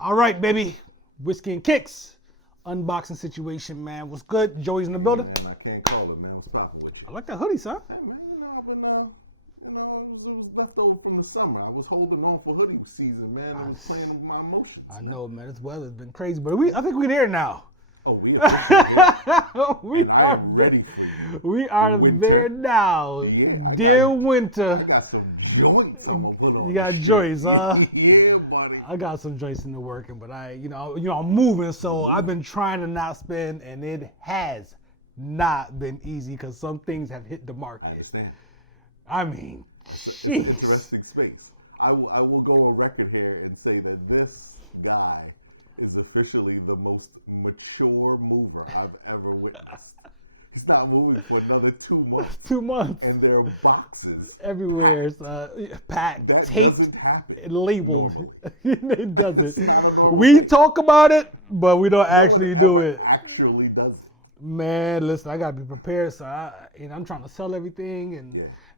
All right, baby. Whiskey and Kicks. Unboxing situation, man. What's good? Joey's in the building. Man, I can't call it, man. What's poppin' with you? I like that hoodie, son. Hey, man, it was left over from the summer. I was holding on for hoodie season, man. I was playing with my emotions. I know, man. This weather's been crazy, but I think we're there now. Oh, we are. We are ready for you. We are there now. Yeah, Dear winter. I got some joints I'm gonna put on. You got joints, huh? Yeah, buddy. I got some joints in the working, but I'm moving, so I've been trying to not spend, and it has not been easy because some things have hit the market. I understand. I mean, It's jeez. an interesting space. I will go on record here and say that this guy is officially the most mature mover I've ever witnessed. He's not moving for another 2 months. 2 months. And there are boxes Everywhere, packed, that taped, doesn't happen and labeled. normally. It doesn't. It's not normal. We talk about it, but we don't actually do it. Actually does. Man, listen, I gotta be prepared. So I'm trying to sell everything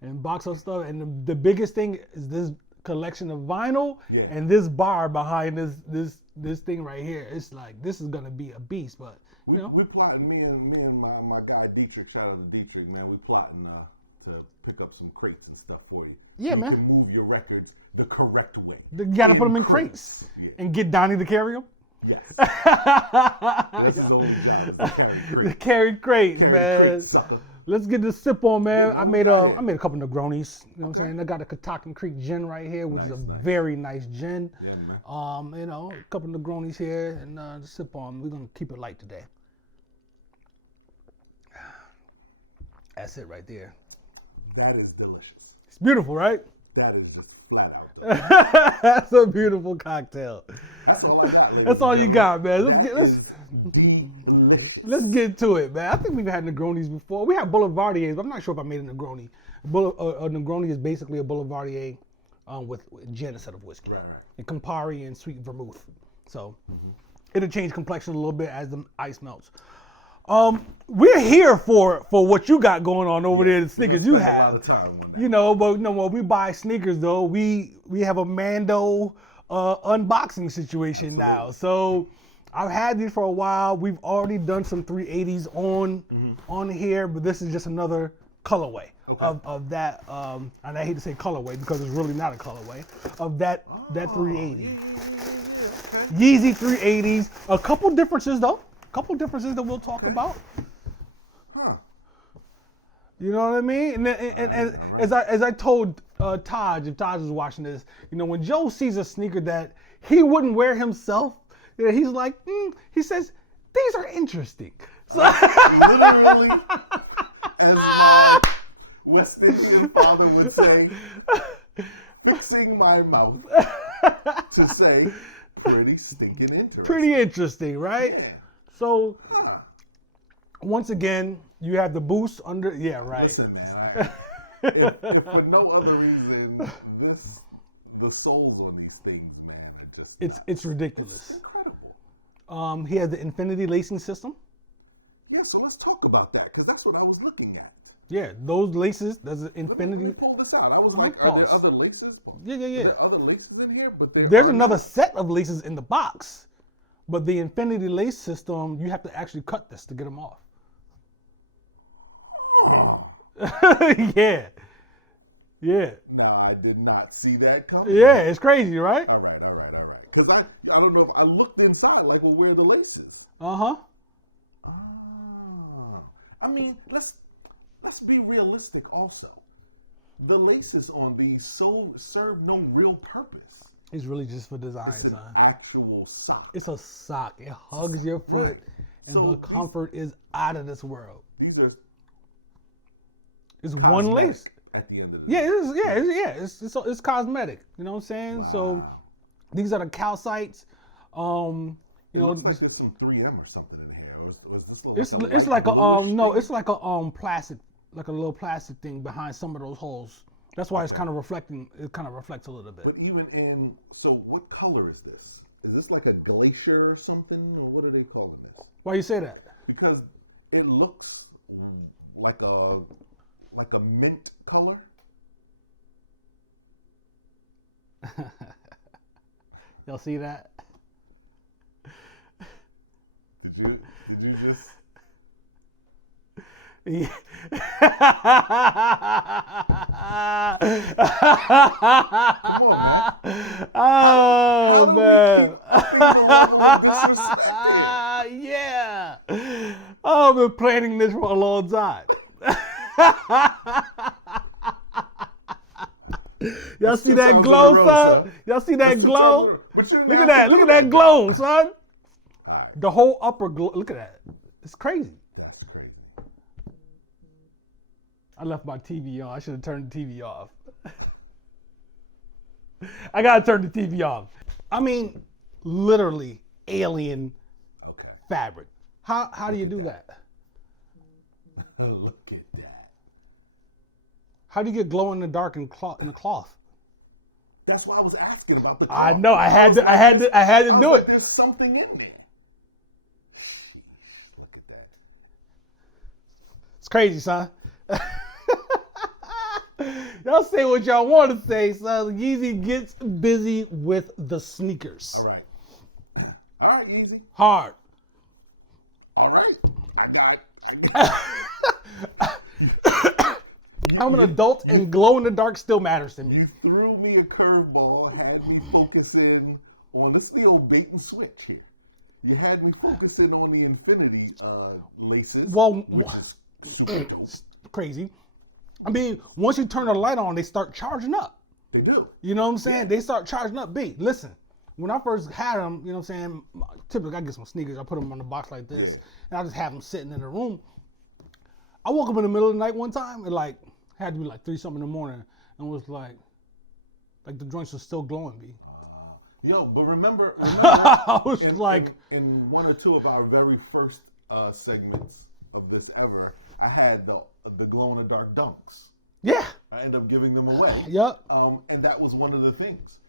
and box up stuff. And the biggest thing is this collection of vinyl and this bar behind this thing right here. It's like this is gonna be a beast, but we plotting. Me and my guy Dietrich. Shout out to Dietrich, man. We plotting to pick up some crates and stuff for you. Yeah, you man. can move your records the correct way. You gotta put them in crates and get Donnie to carry them. Yes. That's his old job. The carry crates, man. Crates, Let's get this sip on, man. I made a couple Negronis. You know what I'm saying? I got a Catoctin Creek gin right here, which is a very nice gin. Yeah, man. A couple Negronis here and just sip on. We're gonna keep it light today. That's it right there. That is delicious. It's beautiful, right? That is just flat out. Though. That's a beautiful cocktail. That's all I got. That's all you got, man. Delicious. Let's get to it, man. I think we've had Negronis before. We have Boulevardiers, but I'm not sure if I made a Negroni. A Negroni is basically a Boulevardier with gin instead of whiskey. Right. And Campari and sweet vermouth. So it'll change complexion a little bit as the ice melts. We're here for what you got going on over there, the sneakers you have. A lot of time on that. But when we buy sneakers though, we have a Mando unboxing situation now. So I've had these for a while. We've already done some 380s on here, but this is just another colorway of that. And I hate to say colorway because it's really not a colorway of that 380. YEEZY 380s. A couple differences though. That we'll talk about. Huh. You know what I mean? And as I told Taj, if Taj is watching this, when Joe sees a sneaker that he wouldn't wear himself, he's like, he says, these are interesting. So Literally, as my West Indian father would say, fixing my mouth to say, pretty stinking interesting. Pretty interesting, right? Yeah. So, once again, you have the boost under. Yeah, right. Listen, man. If for no other reason, the soles on these things, man, are just it's ridiculous. It's incredible. He has the infinity lacing system. Yeah, so let's talk about that because that's what I was looking at. Yeah, those laces. There's an infinity. Let me pull this out. I was like, are there other laces? Yeah. Are there other laces in here? But there's another set of laces in the box. But the infinity lace system, you have to actually cut this to get them off. Yeah. Now, I did not see that coming. Yeah, it's crazy, right? All right. Because I don't know. I looked inside, like, well, where are the laces? Uh-huh. I mean, let's be realistic also. The laces on these serve no real purpose. It's really just for design, It's an son. actual sock. It's a sock. It hugs your foot, and the comfort is out of this world. These are. It's one lace. At the end of the day. It's cosmetic. You know what I'm saying? Wow. So these are the calcites. It looks like there's some 3M or something in here. Or is this it's like a plastic, like a little plastic thing behind some of those holes. That's why it's kind of reflecting. It kind of reflects a little bit. But even so what color is this? Is this like a glacier or something, or what are they calling this? Why you say that? Because it looks like a mint color. Y'all see that? Did you just? Yeah. Come on, man. Oh, How do man. we keep the level of disrespect here? Yeah. Oh, I've been planning this for a long time. Y'all see that glow, son? Y'all see that glow? Look at that. Look at that glow, son. The whole upper glow. Look at that. It's crazy. That's crazy. I left my TV on. I should have turned the TV off. I gotta turn the TV off. I mean, literally alien fabric. How do you do that? Look at that. How do you get glow in the dark in the cloth? That's why I was asking about the cloth. I know. I had to do it. There's something in there. Look at that. It's crazy, son. Y'all say what y'all want to say, son. Yeezy gets busy with the sneakers. All right, Yeezy. Hard. All right, I got it. I'm an adult, and glow in the dark still matters to me. You threw me a curveball, had me focusing on, this is the old bait and switch here. You had me focusing on the infinity laces. Well, which is super dope. Crazy. I mean, once you turn the light on, they start charging up. They do. You know what I'm saying? Yeah. They start charging up big. Listen, when I first had them, you know what I'm saying? Typically, I get some sneakers. I put them on the box like this, and I just have them sitting in the room. I woke up in the middle of the night one time, and like had to be like 3 something in the morning, and was like the joints were still glowing, B. Yo, but remember I was in 1 or 2 of our very first segments of this ever, I had the glow in the dark dunks. Yeah. I ended up giving them away. Yep. And that was one of the things.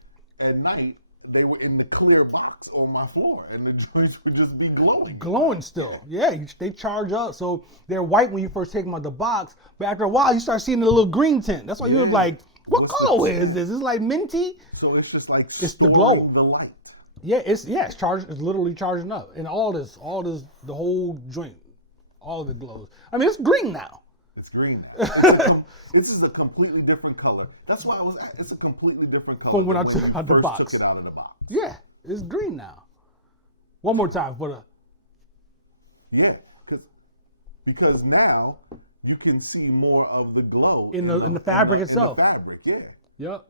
At night, they were in the clear box on my floor, and the joints would just be glowing. Glowing still. Yeah, they charge up. So they're white when you first take them out of the box, but after a while, you start seeing the little green tint. That's why you were like, what color is this? It's like minty. So it's just like it's the glow. The light. Yeah, it's charged. It's literally charging up, and all this, the whole joint, all of it glows. I mean, it's green now. It's green. This is a completely different color. That's why it's a completely different color from when I took it out of the box. Took it out of the box. Yeah, it's green now. One more time for the. Yeah, because now you can see more of the glow in the fabric itself. In the fabric, yeah. Yep.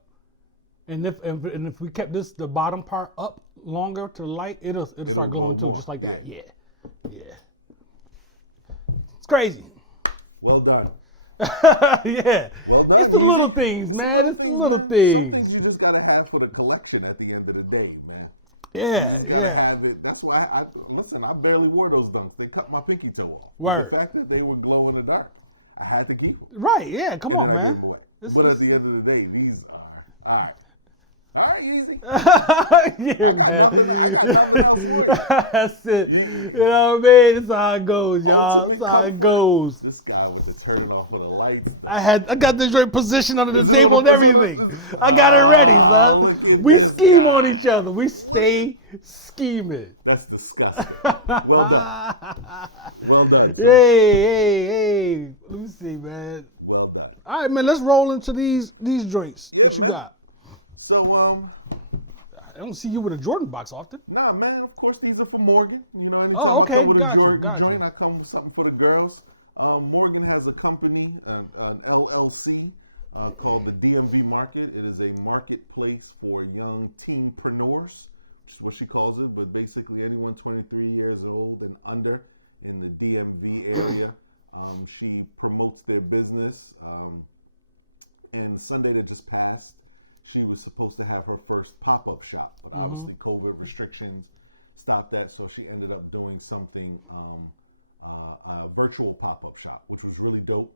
And if we kept the bottom part up longer to the light, it'll start glowing too, just like that. Yeah. It's crazy. Well done. Yeah. Well done. It's the little things, man. It's the little things. You just gotta have for the collection at the end of the day, man. Yeah. That's why I barely wore those dunks. They cut my pinky toe off. Word. The fact that they were glow in the dark, I had to keep them. Right. Yeah. Come on, man. But at the end of the day, these are all right. All right, easy. Yeah, man. That's it. You know what I mean? That's how it goes, y'all. That's how it goes. This guy with the turn off of the lights. I got this right position under the table and everything. I got it ready, son. We scheme on each other. We stay scheming. That's disgusting. Well done. Well done. Hey. Let me see, man. Well done. All right, man. Let's roll into these joints that you got. So, I don't see you with a Jordan box often. Nah, man. Of course, these are for Morgan. You know, anytime okay. I come with Got a you. joint, I come with something for the girls. Morgan has a company, an LLC, called the DMV Market. It is a marketplace for young teenpreneurs, which is what she calls it, but basically anyone 23 years old and under in the DMV area. She promotes their business. And Sunday that just passed, she was supposed to have her first pop-up shop, but obviously COVID restrictions stopped that, so she ended up doing something, a virtual pop-up shop, which was really dope.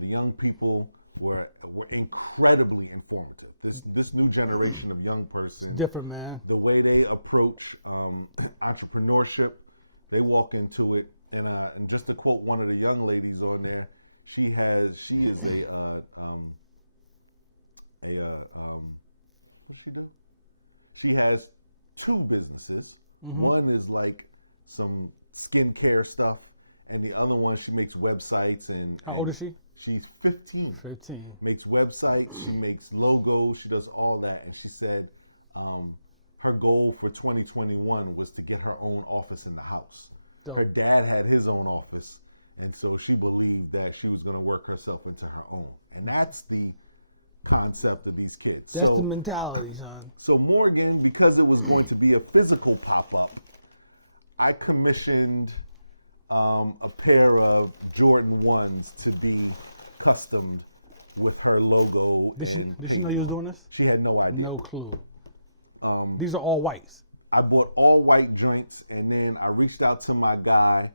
The young people were incredibly informative. This new generation of young person, it's different, man. The way they approach entrepreneurship, they walk into it, and just to quote one of the young ladies on there, she is what's she do? She has 2 businesses. One is like some skincare stuff, and the other one she makes websites and. How old is she? She's 15. 15. Makes websites, she makes logos, she does all that. And she said her goal for 2021 was to get her own office in the house. Dope. Her dad had his own office, and so she believed that she was going to work herself into her own. And that's the concept of these kids. That's the mentality, son. So Morgan, because it was going to be a physical pop-up, I commissioned a pair of Jordan 1s to be custom with her logo. Did she know you was doing this? She had no idea. No clue. These are all whites. I bought all white joints, and then I reached out to my guy,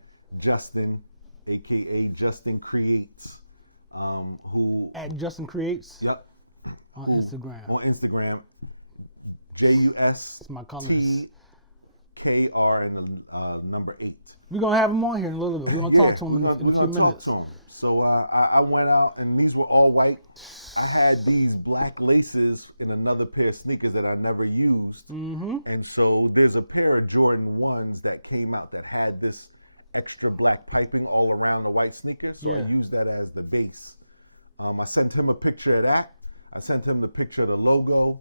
Justin, aka Justin Creates, who At Justin Creates. Yep. On Instagram. On Instagram, JUS. It's my colors. KR and the number 8. We're gonna have him on here in a little bit. We're gonna talk to him in a few minutes. So I went out, and these were all white. I had these black laces in another pair of sneakers that I never used. Mm-hmm. And so there's a pair of Jordan 1s that came out that had this extra black piping all around the white sneakers. So I used that as the base. I sent him a picture of that. I sent him the picture of the logo.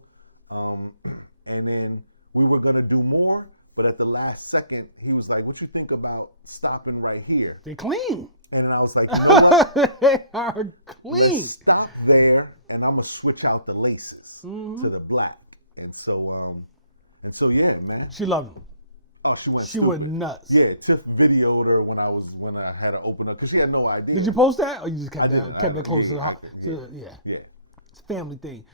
And then we were going to do more. But at the last second, he was like, what you think about stopping right here? They're clean. And I was like, you know what? They are clean. Let's stop there, and I'm going to switch out the laces to the black. And so, yeah, man. She loved them. Oh, she went. She went nuts. Yeah, Tiff videoed her when I had to open up because she had no idea. Did you post that, or you just kept that close to the heart? Yeah. It's a family thing.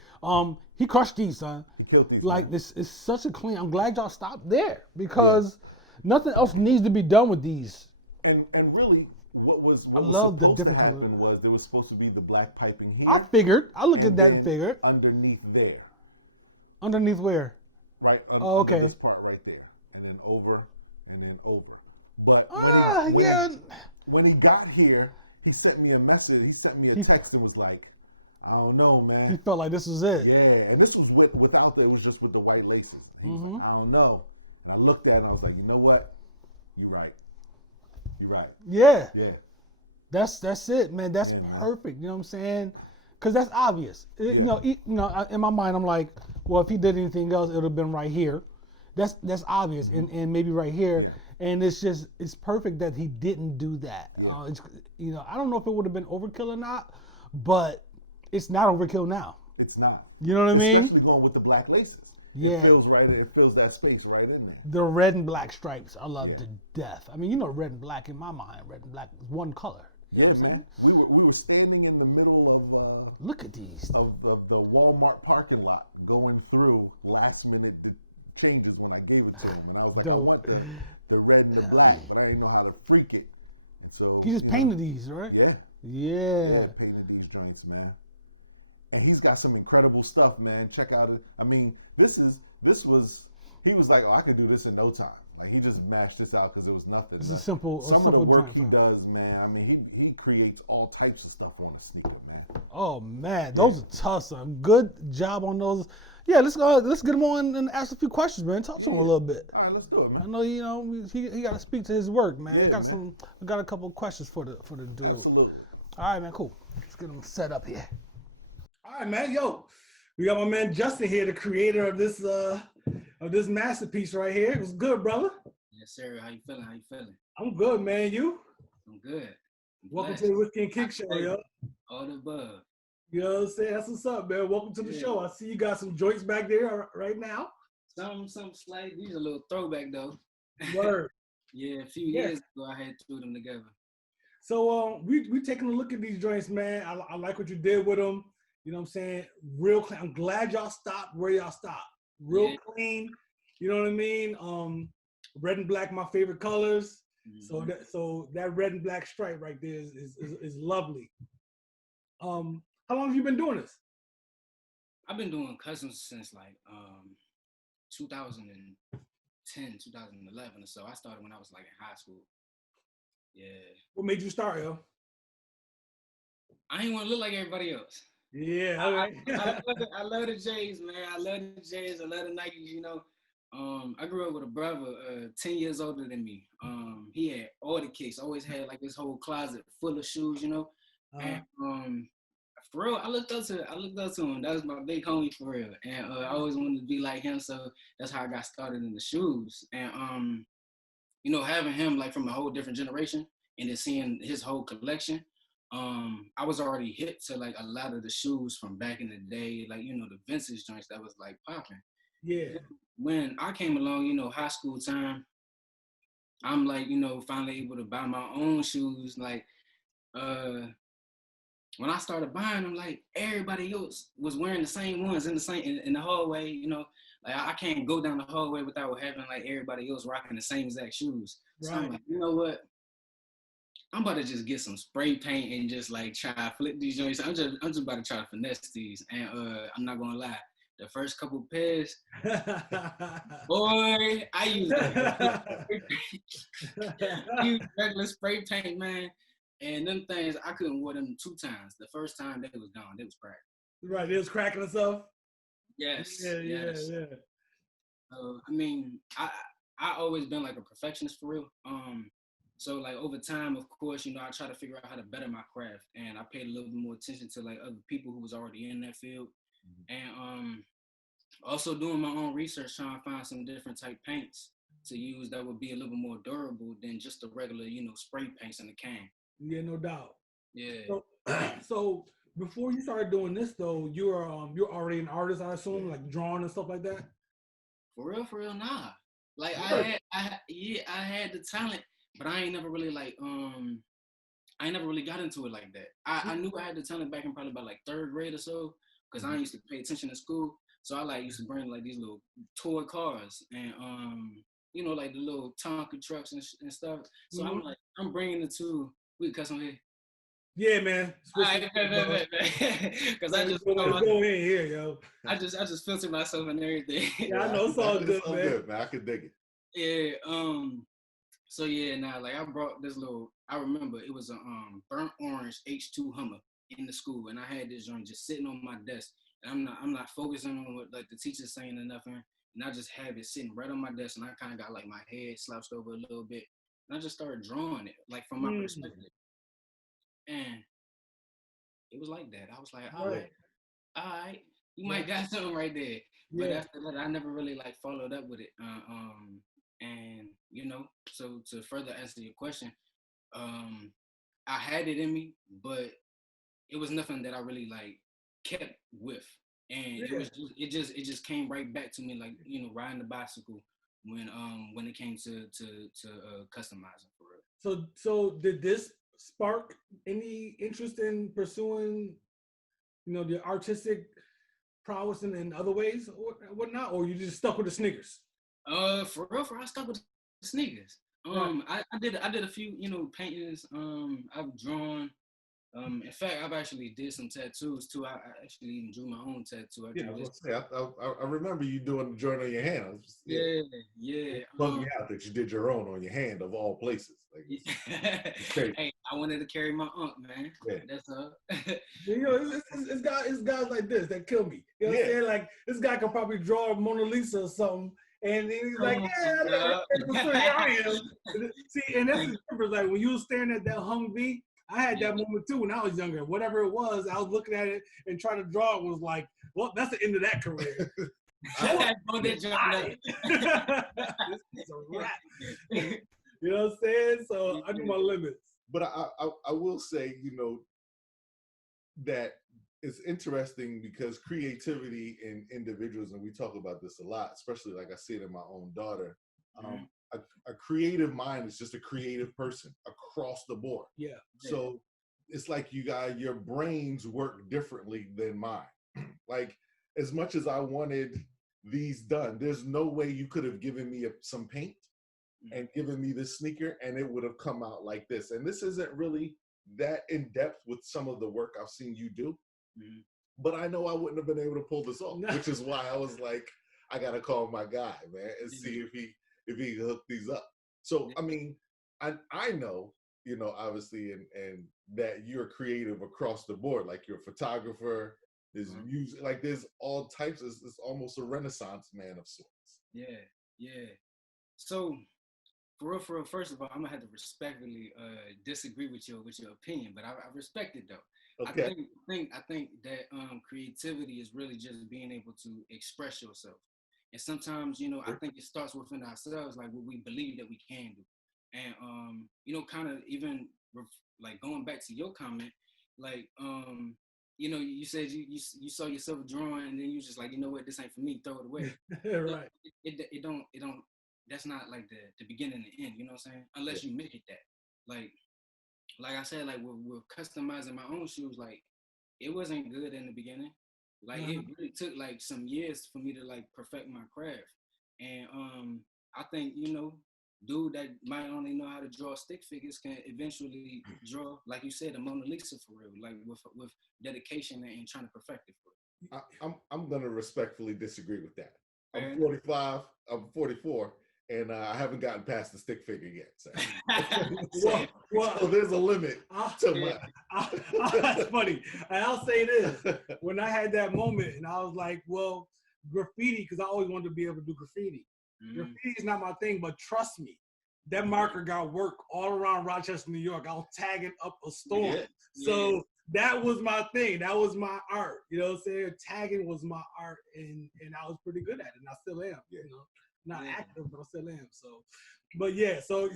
He crushed these, son. He killed these. Like this is such a clean. I'm glad y'all stopped there because nothing else needs to be done with these. And really, what was supposed to happen was there was supposed to be the black piping here. I figured. I looked at that and figured. Underneath there. Underneath where? Right. Okay. This part right there, and then over, and then over. But when he got here, he sent me a message. He sent me a text and was like, I don't know, man. He felt like this was it. Yeah, and this was without it was just with the white laces. He was like, I don't know. And I looked at it and I was like, you know what? You're right. You're right. Yeah. Yeah. That's it, man. That's perfect. You know what I'm saying? Because that's obvious. You know, in my mind, I'm like, well, if he did anything else, it would have been right here. That's obvious, and maybe right here. Yeah. And it's perfect that he didn't do that. Yeah. I don't know if it would have been overkill or not, but it's not overkill now. It's not. You know what I mean? Especially going with the black laces. Yeah. It feels right. It feels that space right in there. The red and black stripes, I love to death. I mean, red and black in my mind. Red and black is one color. You know what I'm saying? We were standing in the middle of look at these of the Walmart parking lot, going through last minute changes when I gave it to him, and I was like, I want the red and the black, but I didn't know how to freak it, and so he just painted these, right? Yeah, painted these joints, man. And he's got some incredible stuff, man. Check out it. I mean, he was like, oh, I could do this in no time. Like, he just mashed this out because it was nothing. It's some of the work he does, man. I mean, he creates all types of stuff on a sneaker, man. Oh man, those are tough, son. Good job on those. Yeah, let's get him on and ask a few questions, man. Talk to him a little bit. All right, let's do it, man. I know he got to speak to his work, man. I got a couple of questions for the dude. Absolutely. All right, man. Cool. Let's get him set up here. All right, man. Yo, we got my man Justin here, the creator of this masterpiece right here. It was good, brother. Yes, sir. How you feeling? I'm good, man. You? I'm good. Welcome to the Whiskey and Kick Show, yo. All the above. You know what I'm saying? That's what's up, man. Welcome to the show. I see you got some joints back there right now. Some slight. These are a little throwback though. Word. Yeah, a few years ago I had two of them together. So we taking a look at these joints, man. I like what you did with them. You know what I'm saying? Real clean. I'm glad y'all stopped where y'all stopped. Real clean. You know what I mean? Red and black, my favorite colors. Mm-hmm. So that red and black stripe right there is lovely. How long have you been doing this? I've been doing customs since like 2010, 2011 or so. I started when I was like in high school. Yeah. What made you start, yo? I ain't want to look like everybody else. Yeah. I love the J's, man. I love the J's. I love the Nikes, you know. I grew up with a brother, 10 years older than me. He had all the kicks, always had like this whole closet full of shoes, you know. Uh-huh. And for real, I looked up to him. That was my big homie for real. And I always wanted to be like him, so that's how I got started in the shoes. And you know, having him like from a whole different generation and then seeing his whole collection, I was already hip to like a lot of the shoes from back in the day, like, you know, the vintage joints that was like popping. Yeah. When I came along, you know, high school time, I'm like, you know, finally able to buy my own shoes. Like, uh, when I started buying them, like everybody else was wearing the same ones in the same in the hallway. You know, like I can't go down the hallway without having like everybody else rocking the same exact shoes. So I'm Right. like, you know what? I'm about to just get some spray paint and just like try to flip these joints. I'm just about to try to finesse these. And I'm not gonna lie, the first couple pairs, boy, I used regular spray paint, man. And them things, I couldn't wear them 2 times. The first time they was gone, they was cracked. Right. It was cracking and stuff. Yes, Yeah. yes. Yeah. I mean, I always been like a perfectionist for real. So like over time, of course, you know, I try to figure out how to better my craft, and I paid a little bit more attention to like other people who was already in that field, and also doing my own research, trying to find some different type paints to use that would be a little bit more durable than just the regular, you know, spray paints in the can. Yeah. No doubt. Yeah. So, so before you started doing this though, you're already an artist, I assume, like drawing and stuff like that. For real, nah. Like Sure. I had the talent, but I ain't never really like I never really got into it like that. I knew I had the talent back in probably about like third grade or so, because I used to pay attention in school. So I like used to bring like these little toy cars and you know, like the little Tonka trucks and stuff. So Mhm. I'm like, I'm bringing the two. We can cut some here. Yeah, man. All Switch right, it up, bro. because I Man, just let's go in here, yo. I just filter myself and everything. Yeah, I know it's all good, It's all man. good, man. I could dig it. Yeah. So yeah, now like I brought this little. I remember it was a burnt orange H2 Hummer in the school, and I had this joint just sitting on my desk, and I'm not focusing on what like the teacher's saying or nothing, and I just have it sitting right on my desk, and I kind of got like my head slouched over a little bit, and I just started drawing it like from my Mm, perspective, and it was like that. I was like, right. all right, you Yeah. might got something right there, but Yeah. after that, I never really like followed up with it, and you know, so to further answer your question. Um, I had it in me, but it was nothing that I really like kept with, and it Yeah. was it just came right back to me like, you know, riding the bicycle when it came to customizing for real. So did this spark any interest in pursuing, the artistic prowess in other ways or whatnot, or you just stuck with the sneakers? For real, I stuck with the sneakers. Right. I did a few, you know, paintings. I've drawn. In fact, I've actually did some tattoos too. I actually even drew my own tattoo. I Yeah, I drew was this. gonna say, I remember you doing the joint on your hand. I was just, yeah, Yeah, yeah. it bugged me out that you did your own on your hand of all places. Like, it's crazy. Hey, I wanted to carry my aunt, man. Yeah. That's all. It's guys like this that kill me. You know what I'm saying? Like this guy could probably draw a Mona Lisa or something, and he's like, "Yeah, here I am." See, and that's the difference. Like when you was staring at that Humvee, I had that moment too when I was younger. Whatever it was, I was looking at it and trying to draw it. Was like, well, that's the end of that career. This is a wrap. You know what I'm saying? So I knew my limits. But I will say, that it's interesting because creativity in individuals, and we talk about this a lot, especially like I see it in my own daughter. A creative mind is just a creative person across the board. Yeah. So it's like your brains work differently than mine. Like as much as I wanted these done, there's no way you could have given me some paint and given me this sneaker and it would have come out like this. And this isn't really that in depth with some of the work I've seen you do, but I know I wouldn't have been able to pull this off, which is why I was like, I gotta call my guy, man, and see if he can hook these up. So I mean, I know, obviously, and that you're creative across the board. Like you're a photographer, There's music, like there's all types. It's almost a renaissance man of sorts. Yeah. So for real, first of all, I'm gonna have to respectfully disagree with your opinion, but I respect it though. Okay. I think that creativity is really just being able to express yourself. And sometimes, I think it starts within ourselves, like what we believe that we can do. And kind of even like going back to your comment, like you said you saw yourself drawing and then you just like, you know what, this ain't for me, throw it away. Right. It don't that's not like the beginning and the end, you know what I'm saying? Unless you make it that. Like I said, like with customizing my own shoes, like it wasn't good in the beginning. Like it really took like some years for me to like perfect my craft. And I think, dude that might only know how to draw stick figures can eventually draw, like you said, the Mona Lisa for real, like with dedication and trying to perfect it for it. I'm gonna respectfully disagree with that. I'm 45. I'm 44. And I haven't gotten past the stick figure yet. So, so there's a limit to my. That's funny. And I'll say this: when I had that moment, and I was like, "Well, graffiti," because I always wanted to be able to do graffiti. Graffiti is not my thing, but trust me, that marker got work all around Rochester, New York. I was tagging up a storm. So that was my thing. That was my art. You know what I'm saying? Tagging was my art, and I was pretty good at it, and I still am. You know. Not active, but I still am. So, but yeah, so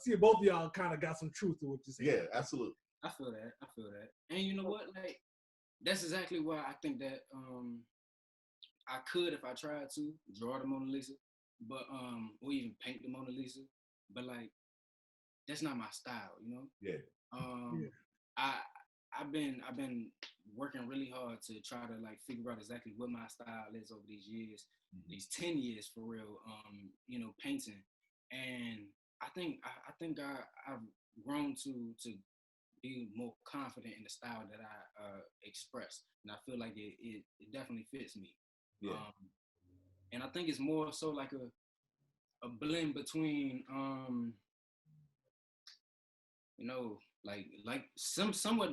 see, both of y'all kind of got some truth to what you're saying. Yeah, absolutely. I feel that. And you know what? Like, that's exactly why I think that I could, if I tried to, draw the Mona Lisa, but or even paint the Mona Lisa. But like, that's not my style, you know? Yeah. I've been working really hard to try to like figure out exactly what my style is over these years, these 10 years for real, painting. And I think I've grown to be more confident in the style that I express. And I feel like it definitely fits me. Yeah. And I think it's more so like a blend between like somewhat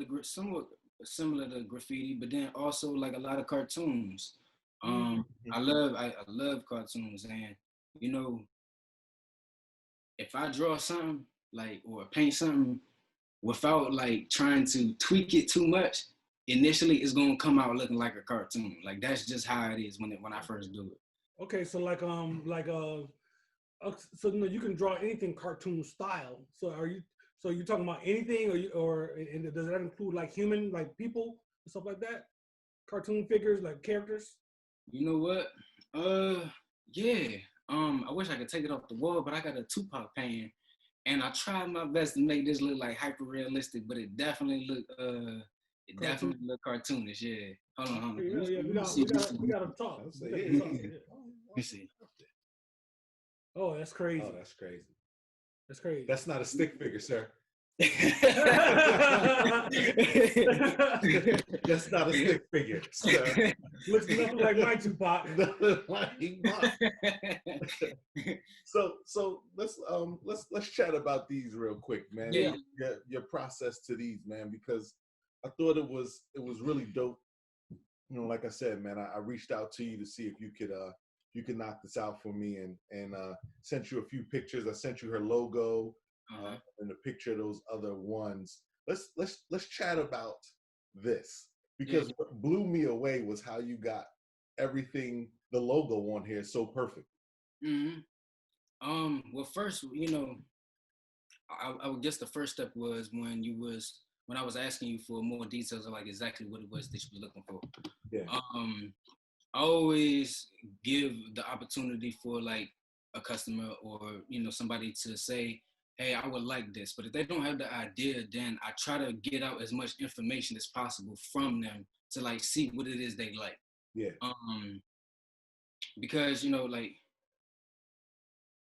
similar to graffiti, but then also like a lot of cartoons. I love cartoons, and if I draw something like or paint something without like trying to tweak it too much, initially it's gonna come out looking like a cartoon. Like that's just how it is when I first do it. Okay, so so no, you can draw anything cartoon style. So you're talking about anything, and does that include like human, like people and stuff like that? Cartoon figures, like characters? You know what? Yeah. I wish I could take it off the wall, but I got a Tupac painting, and I tried my best to make this look like hyper realistic, but it definitely look cartoonish. Yeah. Hold on. Yeah. We gotta talk. Let me see. Oh, that's crazy. Oh, that's crazy. That's crazy. That's not a stick figure, sir. That's not a stick figure, sir. Looks nothing like my Tupac. So let's chat about these real quick, man. Yeah. Your process to these, man, because I thought it was really dope. You know, like I said, man, I reached out to you to see if you could knock this out for me, and sent you a few pictures. I sent you her logo and a picture of those other ones. Let's chat about this, because what blew me away was how you got everything, the logo on here so perfect. Well, first, I would guess the first step was when I was asking you for more details of like exactly what it was that you were looking for. Yeah. I always give the opportunity for like a customer or somebody to say, hey, I would like this. But if they don't have the idea, then I try to get out as much information as possible from them to like see what it is they like. Yeah. Because like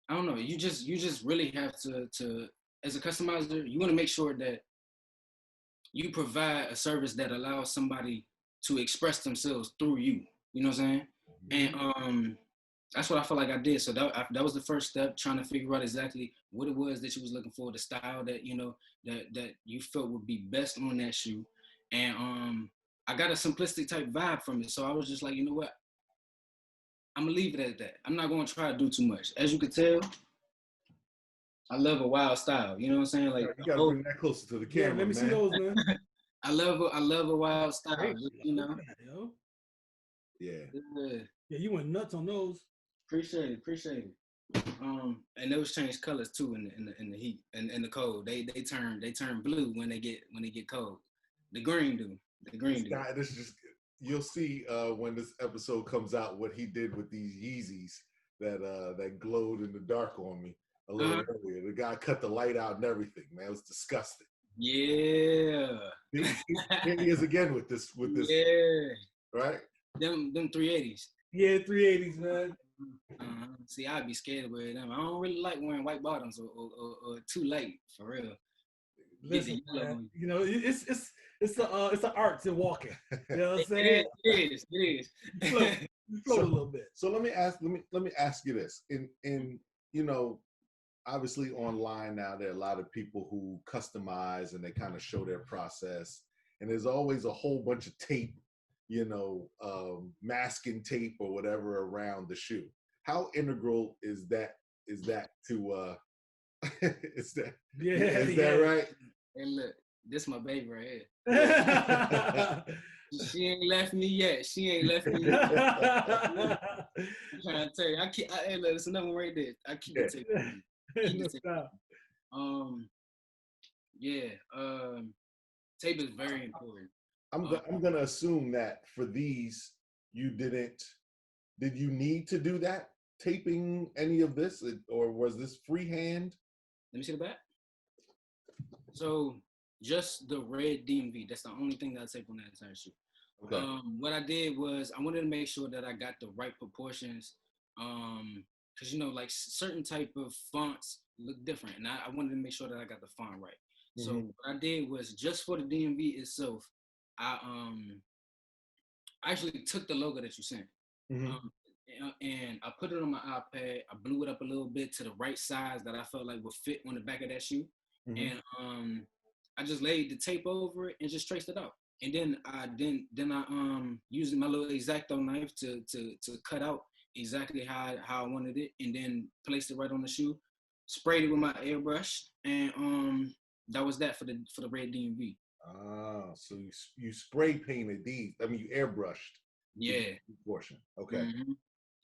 I don't know, you just really have to as a customizer, you want to make sure that you provide a service that allows somebody to express themselves through you. You know what I'm saying? And that's what I felt like I did. So that was the first step, trying to figure out exactly what it was that you was looking for, the style that that you felt would be best on that shoe. And I got a simplistic type vibe from it. So I was just like, you know what? I'm gonna leave it at that. I'm not gonna try to do too much. As you can tell, I love a wild style. You know what I'm saying? Like, You gotta bring that closer to the camera, let me man. see those, man. I love a wild style. Great. You know. Look at that, yo. Yeah. Yeah, you went nuts on those. Appreciate it. And those change colors too in the heat and in the cold. They turn blue when they get cold. The green do. This is just, you'll see when this episode comes out what he did with these Yeezys that glowed in the dark on me a little earlier. The guy cut the light out and everything, man. It was disgusting. Yeah. Here he is again with this. Yeah. Right? Them 380s. Yeah, 380s, man. See, I'd be scared of wearing them. I don't really like wearing white bottoms or too light, for real. Listen, man, you know, it's an art to walking. You know what I'm saying? It is. Float a little bit. So let me ask you this. In you know, obviously online now there are a lot of people who customize and they kind of show their process, and there's always a whole bunch of tape, you know, masking tape or whatever around the shoe. How integral is that to is that right? And look, this my baby right here. She ain't left me yet. I'm trying to tell you. Hey, look, it's another one right there. I keep it tape. Tape is very important. I'm gonna assume that for these did you need to do that, taping any of this, or was this freehand? Let me see the back. So just the red DMV. That's the only thing that I tape on that entire shoe. Okay. What I did was I wanted to make sure that I got the right proportions. Because you know, like certain type of fonts look different, and I wanted to make sure that I got the font right. Mm-hmm. So what I did was just for the DMV itself, I actually took the logo that you sent. Mm-hmm. And I put it on my iPad. I blew it up a little bit to the right size that I felt like would fit on the back of that shoe. Mm-hmm. And I just laid the tape over it and just traced it out. And then I using my little X-Acto knife to cut out exactly how I wanted it, and then placed it right on the shoe. Sprayed it with my airbrush, and that was that for the red DMV. Ah, so you spray painted these. I mean, you airbrushed. Yeah. Portion. Okay. Mm-hmm.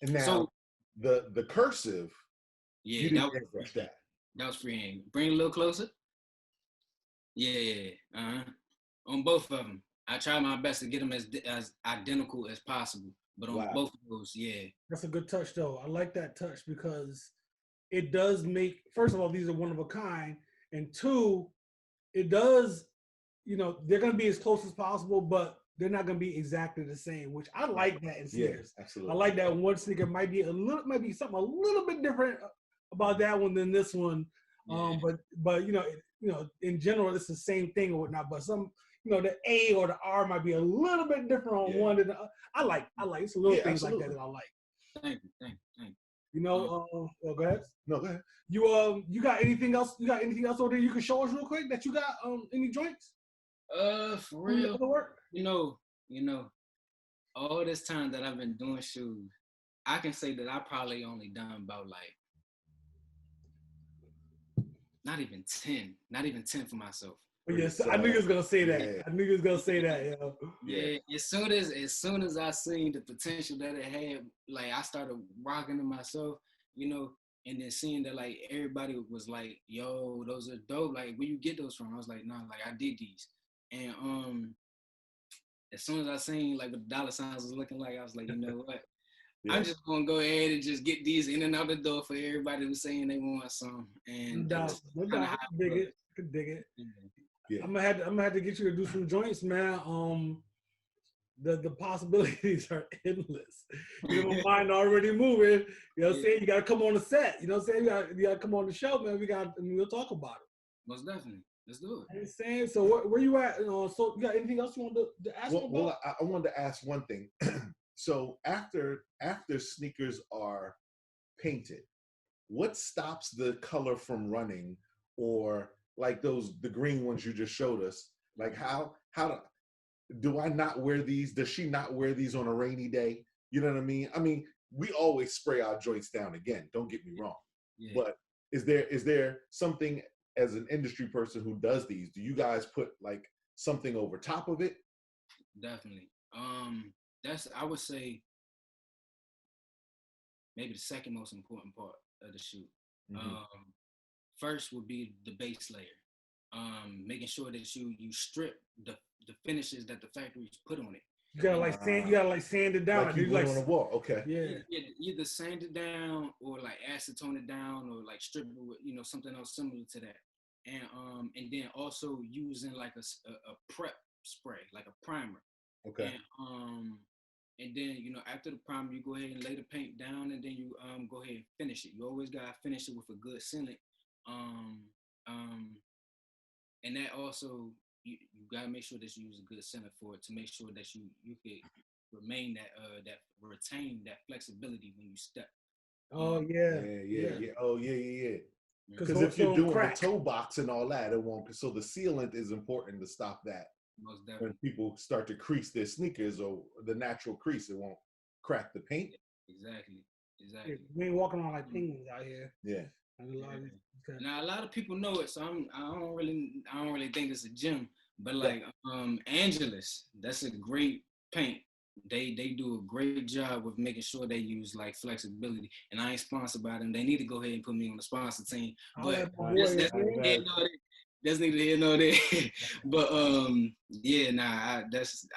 And now so, the cursive. Yeah, you didn't airbrush that. That was freehand. Bring it a little closer. Yeah. On both of them, I tried my best to get them as identical as possible. But on both of those, yeah. That's a good touch, though. I like that touch because it does make, first of all, these are one of a kind. And two, it does, you know, they're going to be as close as possible, but they're not going to be exactly the same, which I like that in sneakers. Yeah, absolutely. I like that one sneaker might be something a little bit different about that one than this one. Yeah. But you know, in general, it's the same thing or whatnot. But some, you know, the A or the R might be a little bit different on one than the other. I like it's a little things absolutely. Like that I like. Thank you. You know, go ahead. No, go ahead. You got anything else? You got anything else over there you can show us real quick that you got any joints? For real. You know, all this time that I've been doing shoes, I can say that I probably only done about like not even 10 for myself. Yes, I knew you was gonna say that. Yeah. I knew you was gonna say that, yo. Yeah. As soon as I seen the potential that it had, like I started rocking them myself, you know, and then seeing that like everybody was like, "Yo, those are dope. Like, where you get those from?" I was like, "Nah, like I did these." And as soon as I seen like what the dollar signs was looking like, I was like, you know what? I'm just gonna go ahead and just get these in and out the door for everybody who's saying they want some. And I could dig it. Yeah. I'm gonna have to get you to do some joints, man. The possibilities are endless. You know, my mind already moving. You know what I'm saying? You gotta come on the set. You know what I'm saying? You gotta come on the show, man. We'll talk about it. Most definitely. Let's do it. You know what I'm saying? So where you at? So you got anything else you want to ask about? Well, I wanted to ask one thing. So after sneakers are painted, what stops the color from running, or like the green ones you just showed us? Like how do I not wear these? Does she not wear these on a rainy day? You know what I mean? I mean, we always spray our joints down again. Don't get me wrong. Yeah. But is there something as an industry person who does these? Do you guys put like something over top of it? Definitely. That's, I would say, maybe the second most important part of the shoot. Mm-hmm. First would be the base layer. Making sure that you strip the finishes that the factories put on it. You gotta like sand. You gotta like sand it down. Like you would on a wall. Okay. Yeah. Either sand it down or like acetone it down or like strip it with something else similar to that. And then also using like a prep spray, like a primer. Okay. And then after the primer, you go ahead and lay the paint down, and then you go ahead and finish it. You always gotta finish it with a good sealant. And that also you gotta make sure that you use a good sealant for it to make sure that you could remain that retain that flexibility when you step. Oh yeah. Oh yeah. Because so- if you're so doing crack. the toe box and all that, it won't. So the sealant is important to stop that. Most When definitely. people start to crease their sneakers or the natural crease, it won't crack the paint. Exactly. Yeah, we ain't walking around like penguins out here. Yeah. And a lot of these- Now a lot of people know it, so I don't really think it's a gym. But like Angelus, that's a great paint. They do a great job with making sure they use like flexibility. And I ain't sponsored by them. They need to go ahead and put me on the sponsor team. But that's neither here nor there. But yeah, nah,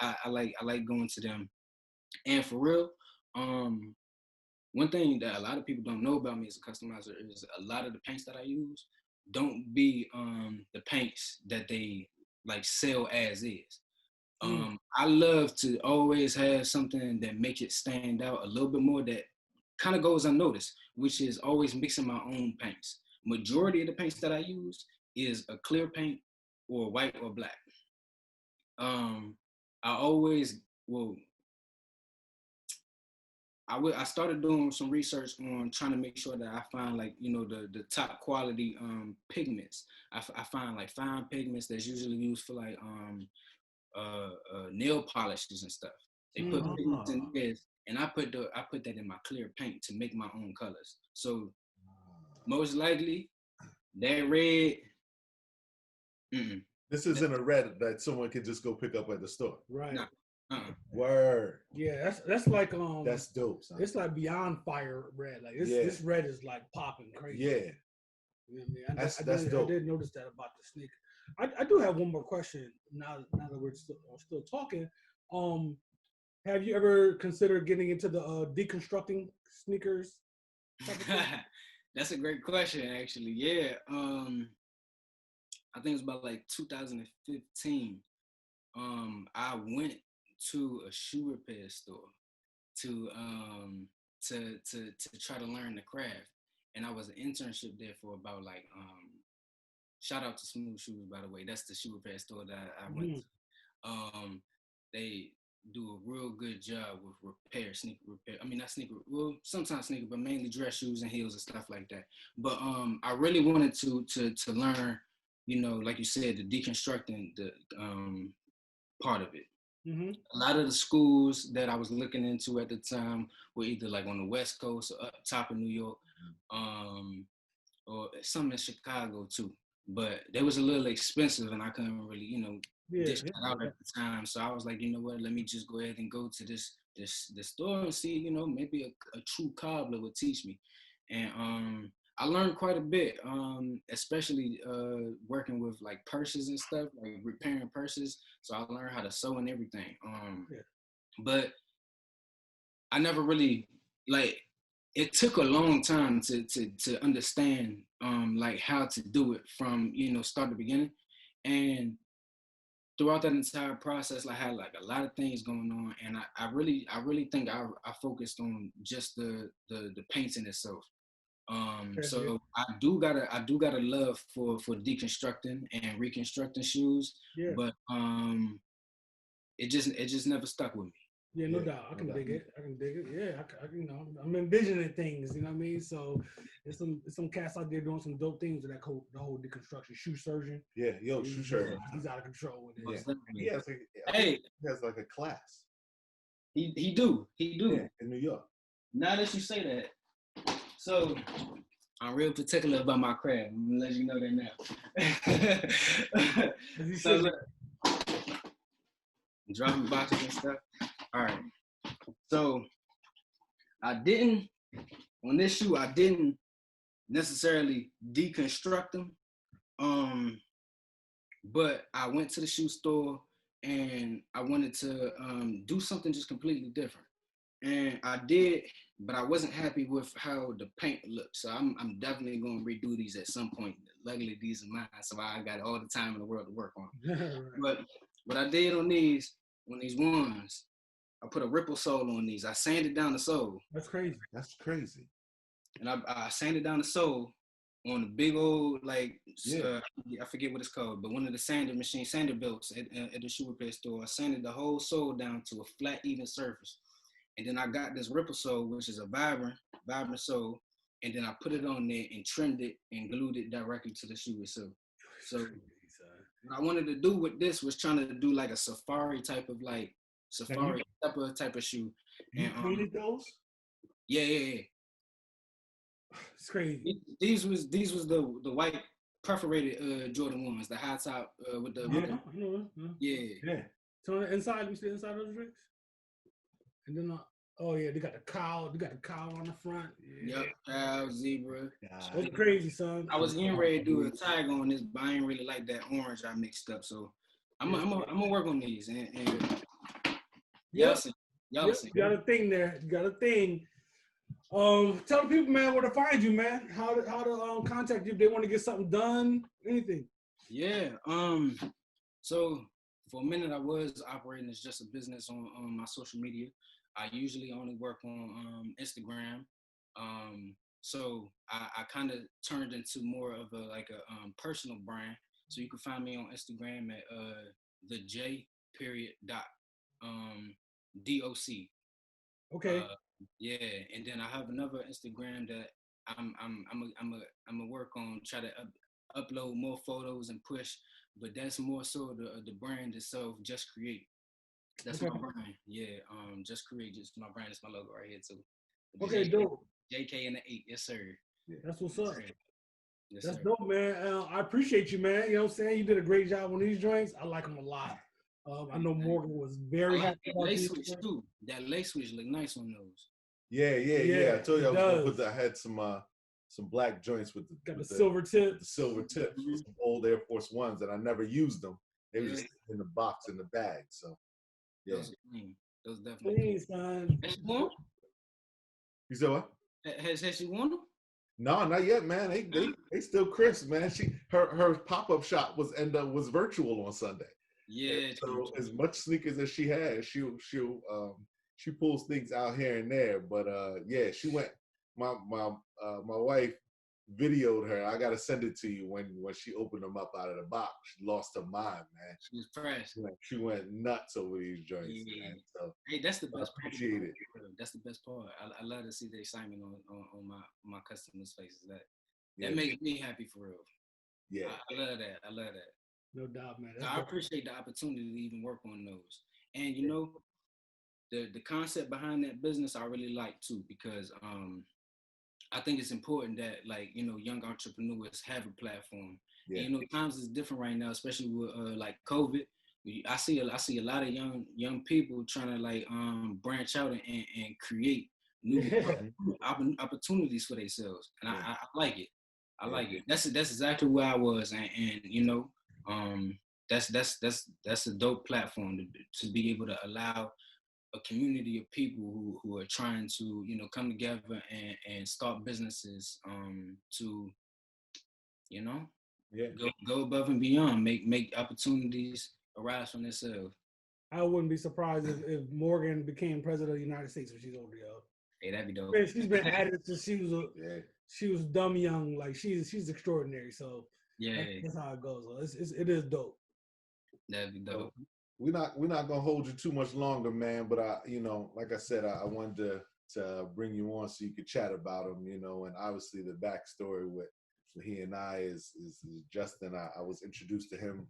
I like going to them. And for real, one thing that a lot of people don't know about me as a customizer is a lot of the paints that I use don't be the paints that they like sell as is. I love to always have something that makes it stand out a little bit more, that kind of goes unnoticed, which is always mixing my own paints. Majority of the paints that I use is a clear paint or white or black. I always I started doing some research on trying to make sure that I find like the top quality pigments. I find like fine pigments that's usually used for like nail polishes and stuff. They put pigments in theirs, and I put that in my clear paint to make my own colors. So most likely that red. This isn't a red that someone can just go pick up at the store. Right. Nah. Word. Yeah, that's like That's dope, son. it's like beyond fire red. Like this red is like popping crazy. Yeah. You know what I mean? That's dope. I did notice that about the sneaker. I do have one more question now that we're still talking. Have you ever considered getting into the deconstructing sneakers? That's a great question, actually. Yeah. I think it was about like 2015. I went to a shoe repair store to try to learn the craft, and I was an internship there for about like shout out to Smooth Shoes, by the way. That's the shoe repair store that I went to. They do a real good job with sneaker repair. I mean, not sneaker, well, sometimes sneaker, but mainly dress shoes and heels and stuff like that. But I really wanted to learn, like you said, the deconstructing the part of it. A lot of the schools that I was looking into at the time were either like on the West Coast or up top of New York, or some in Chicago too. But they was a little expensive, and I couldn't really, dish that out at the time. So I was like, you know what? Let me just go ahead and go to this store and see, maybe a true cobbler would teach me. And I learned quite a bit, especially working with like purses and stuff, like repairing purses. So I learned how to sew and everything. But I never really it took a long time to understand like how to do it from start to beginning. And throughout that entire process, I had like a lot of things going on, and I really think I focused on just the painting itself. So I do got a love for deconstructing and reconstructing shoes, but it just never stuck with me. Yeah, no Yeah, doubt. I no can doubt. dig it. I can dig it. Yeah, you know, I'm envisioning things. You know what I mean? So, there's some cats out there doing some dope things with the whole deconstruction. Shoe surgeon. Yeah, yo, Shoe Shirt. He's out of control with it. Yeah, he has I think Hey, he has like a class. he do. Yeah, in New York. Now that you say that, so I'm real particular about my craft. I'm gonna let you know that now. So look, dropping boxes and stuff. All right. So on this shoe, I didn't necessarily deconstruct them. But I went to the shoe store and I wanted to do something just completely different. And I did, but I wasn't happy with how the paint looked. So I'm definitely gonna redo these at some point. Luckily, these are mine, so I got all the time in the world to work on. Right. But what I did on these ones, I put a ripple sole on these. I sanded down the sole. That's crazy. That's crazy. And I sanded down the sole on the big old, like, I forget what it's called, but one of the sander belts at the shoe repair store. I sanded the whole sole down to a flat, even surface. And then I got this ripple sole, which is a vibrant sole. And then I put it on there and trimmed it and glued it directly to the shoe itself. So what I wanted to do with this was trying to do like a safari type of type of shoe. You painted those? Yeah. It's crazy. These was the white perforated Jordan ones, the high top with the yeah. So on the inside, we see the inside of those drinks. And then they got the cow. They got the cow on the front. Yeah. Yep, cow, zebra. That's crazy, son. I was getting ready to do a tag on this, but I ain't really like that orange I mixed up. So I'm gonna work on these and y'all see. You got a thing there. You got a thing. Tell the people, man, where to find you, man. How to contact you if they want to get something done, anything. Yeah. So for a minute, I was operating as just a business on my social media. I usually only work on Instagram. So I kind of turned into more of a personal brand. So you can find me on Instagram at the J.doc. Okay. And then I have another Instagram that I'm gonna work on, try to upload more photos and push, but that's more so the brand itself, Just Create. That's my brand. Yeah, Just Create, just my brand. It's my logo right here too. Okay, dope. JK and the 8, yes sir. Yeah. That's what's up. Yes, that's sir. Dope, man. I appreciate you, man. You know what I'm saying? You did a great job on these joints. I like them a lot. I know Morgan was very happy about lace switch too. That lace switch look nice on those. Yeah. I told you I was gonna I had some black joints with the silver tip. The silver tips, some old Air Force Ones, and I never used them. They were just in the box in the bag. So yeah, those definitely. Son. Has she worn? You said what? Has she worn them? No, not yet, man. They still crisp, man. Her pop-up shop was virtual on Sunday. Yeah. So as much sneakers as she has, she pulls things out here and there. But she went. My wife videoed her. I gotta send it to you when she opened them up out of the box. She lost her mind, man. She was pressed. She went nuts over these joints, man. So hey, that's the best part. Appreciate it. That's the best part. I love to see the excitement on my customers' faces. That makes me happy for real. Yeah, I love that. No doubt, man. I appreciate the opportunity to even work on those. And the concept behind that business I really like too, because I think it's important that young entrepreneurs have a platform. Yeah. And, times is different right now, especially with COVID. I see a lot of young people trying to branch out and create new opportunities for themselves, and I like it. I like it. That's exactly where I was, and that's a dope platform to be able to allow a community of people who are trying to come together and start businesses to go above and beyond, make opportunities arise from themselves. I wouldn't be surprised if Morgan became president of the United States when she's older, yo. Hey, that'd be dope. Man, she's been at it since she was dumb young. Like she's extraordinary. So that's how it goes. It is dope. That'd be dope. we're not gonna hold you too much longer, man. But like I said, I wanted to bring you on so you could chat about him, and obviously the backstory with he and I is Justin. I was introduced to him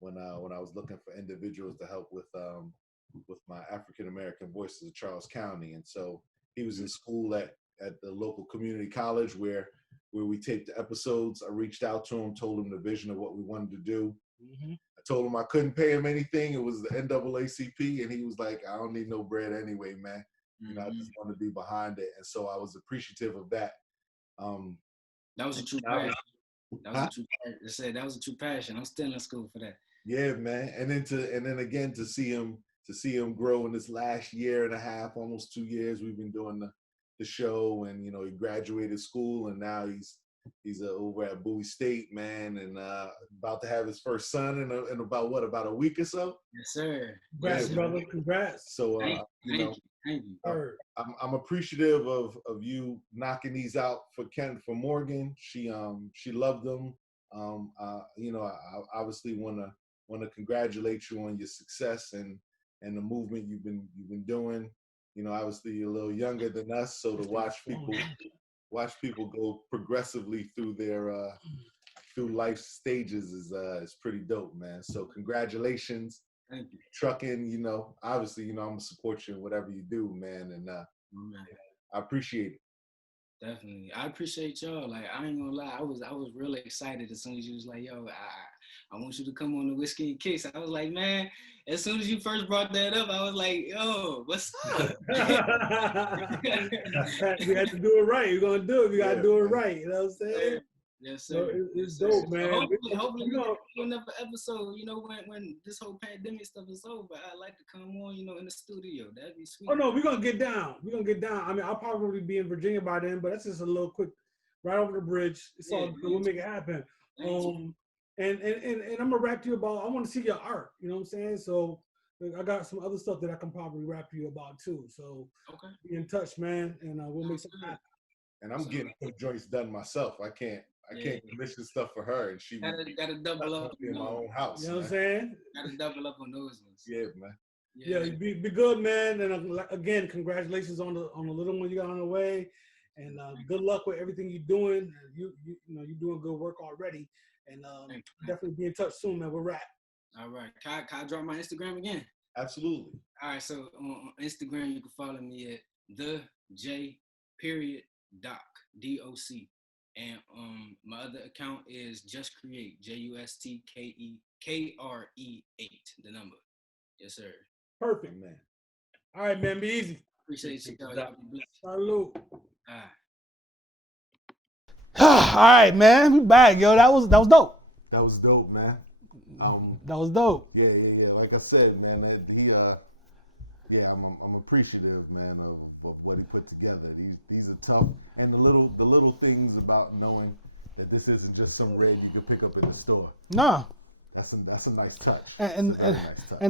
when I was looking for individuals to help with my African American Voices of Charles County, and so he was in school at the local community college where we taped the episodes. I reached out to him, told him the vision of what we wanted to do. Mm-hmm. I told him I couldn't pay him anything. It was the NAACP, and he was like, "I don't need no bread anyway, man. I just want to be behind it." And so I was appreciative of that. That was a true passion. That was a true passion. I'm still in school for that. Yeah, man. And then again to see him grow in this last year and a half, almost 2 years. We've been doing the show, and he graduated school, and now he's over at Bowie State, man, and about to have his first son in about a week or so. Yes, sir. Congrats, yeah, brother. Congrats. So thank you. I'm appreciative of you knocking these out for Morgan. She loved them. I obviously want to congratulate you on your success and the movement you've been doing. Obviously you're a little younger than us, so to watch people go progressively through their through life stages is pretty dope, man. So congratulations. Thank you. Trucking, obviously, I'm gonna support you in whatever you do, man, and I appreciate it. Definitely, I appreciate y'all. Like, I ain't gonna lie, I was really excited as soon as you was like, "Yo, I want you to come on the Whiskey and Kicks." I was like, man, as soon as you first brought that up, I was like, "Yo, what's up?" We had to do it right. We're gonna do it. We gotta do it right. You know what I'm saying? Yes, sir. So it's dope, man. So hopefully we can do another episode. When this whole pandemic stuff is over, I'd like to come on, in the studio. That'd be sweet. Oh no, we're gonna get down. I mean, I'll probably be in Virginia by then, but that's just a little quick, right over the bridge. It's all good. We'll make it happen. And I'm gonna rap to you about. I want to see your art. You know what I'm saying? So I got some other stuff that I can probably rap to you about too. So be in touch, man, and we'll make something happen. And I'm getting some joints done myself. I can't commission stuff for her, and she gotta double up in my own house. You know what I'm saying? Gotta double up on those ones. Yeah, man. Yeah, be good, man. And again, congratulations on the little one you got on the way, and good luck with everything you're doing. You're doing good work already, and definitely be in touch soon, man. We'll wrap. All right, can I drop my Instagram again? Absolutely. All right, so on Instagram you can follow me at @the_J_Doc DOC. And my other account is Just Create, JUSTKEKRE8, the number. Yes, sir. Perfect, man. All right, man. Be easy. Appreciate you, y'all. Salute. All right, man. We back, yo. That was dope. That was dope, man. That was dope. Yeah. Like I said, man, I'm appreciative, man, of what he put together. These are tough, and the little things about knowing that this isn't just some red you can pick up in the store. No, that's a nice touch. And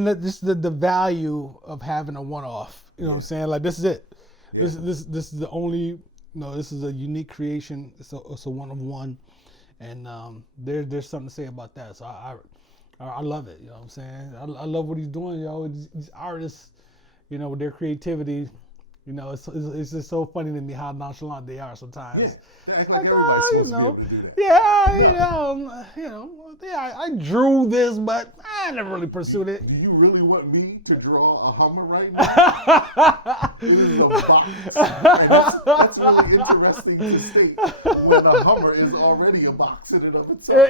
this the value of having a one-off. You know what I'm saying? Like, this is it. Yeah. This is the only. This is a unique creation. It's a one-of-one, and there's something to say about that. So I love it. You know what I'm saying? I love what he's doing. These artists. With their creativity, it's just so funny to me how nonchalant they are sometimes. Yeah, they act like everybody's supposed to be able to do that. I drew this, but I never really pursued it. Do you really want me to draw a Hummer right now? This is a box. That's really interesting to state when a Hummer is already a box in and of itself.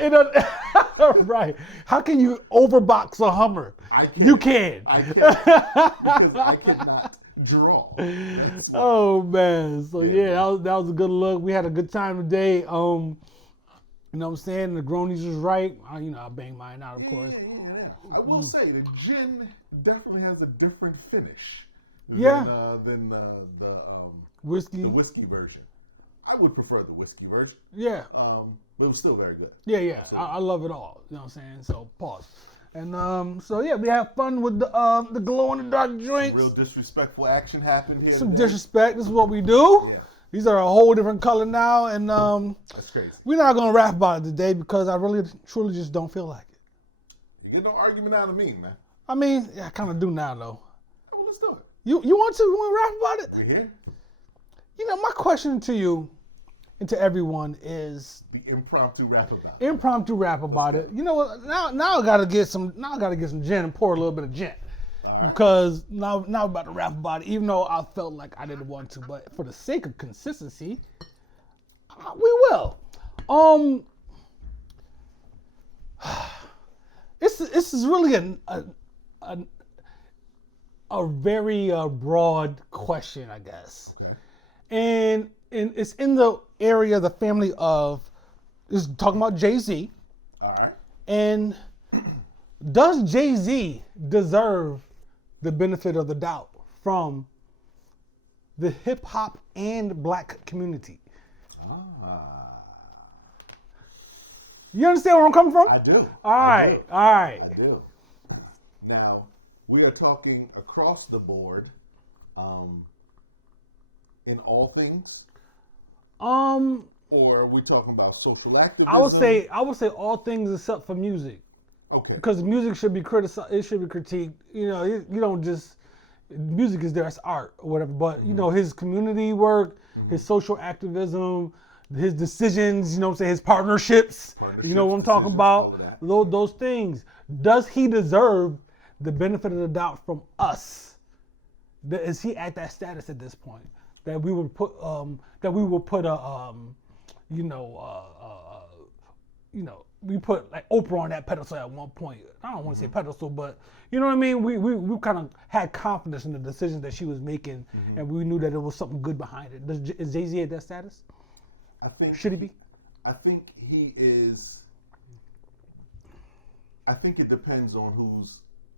Right. How can you overbox a Hummer? I can't. You can. I can't. Because I cannot draw. Oh, man. So, that was a good look. We had a good time today. You know what I'm saying? The Gronies was right. I banged mine out, of course. Yeah. I will say the gin definitely has a different finish than the whiskey. The whiskey version. I would prefer the whiskey version. Yeah. But it was still very good. Yeah. I love it all. You know what I'm saying? So pause. And we have fun with the glow in the dark joints. Real disrespectful action happened here. Some disrespect. This is what we do. Yeah. These are a whole different color now, and that's crazy. We're not gonna rap about it today because I really truly just don't feel like it. You get no argument out of me, man. I mean, I kind of do now though. Well, let's do it. You want to? You want to rap about it? We're here. You know, my question to you and to everyone is The impromptu rap about it. impromptu rap about it. You know what? Now I gotta get some. Now I gotta get some gin and pour a little bit of gin. Because now I'm about to rap about it, even though I felt like I didn't want to, but for the sake of consistency, we will. This is really a very broad question, I guess, Okay. and it's in the area of the family of. It's talking about Jay-Z, All right. and does Jay-Z deserve the benefit of the doubt from the hip hop and black community? You understand where I'm coming from? I do. All right. I do. Now, we are talking across the board in all things, or are we talking about social activism? I would say all things except for music, Okay. because music should be criticized. It should be critiqued. You know, you don't just music is there as art or whatever. But you know, his community work, his social activism, his decisions. You know what I'm saying? His partnerships. You know what I'm talking decisions, all about? of that. Those things. Does he deserve the benefit of the doubt from us? Is he at that status at this point that we would put we put like Oprah on that pedestal at one point. I don't want to say pedestal, but you know what I mean? We kind of had confidence in the decisions that she was making, and we knew that there was something good behind it. Is Jay-Z at that status? I think Should he be? I think he is. I think it depends on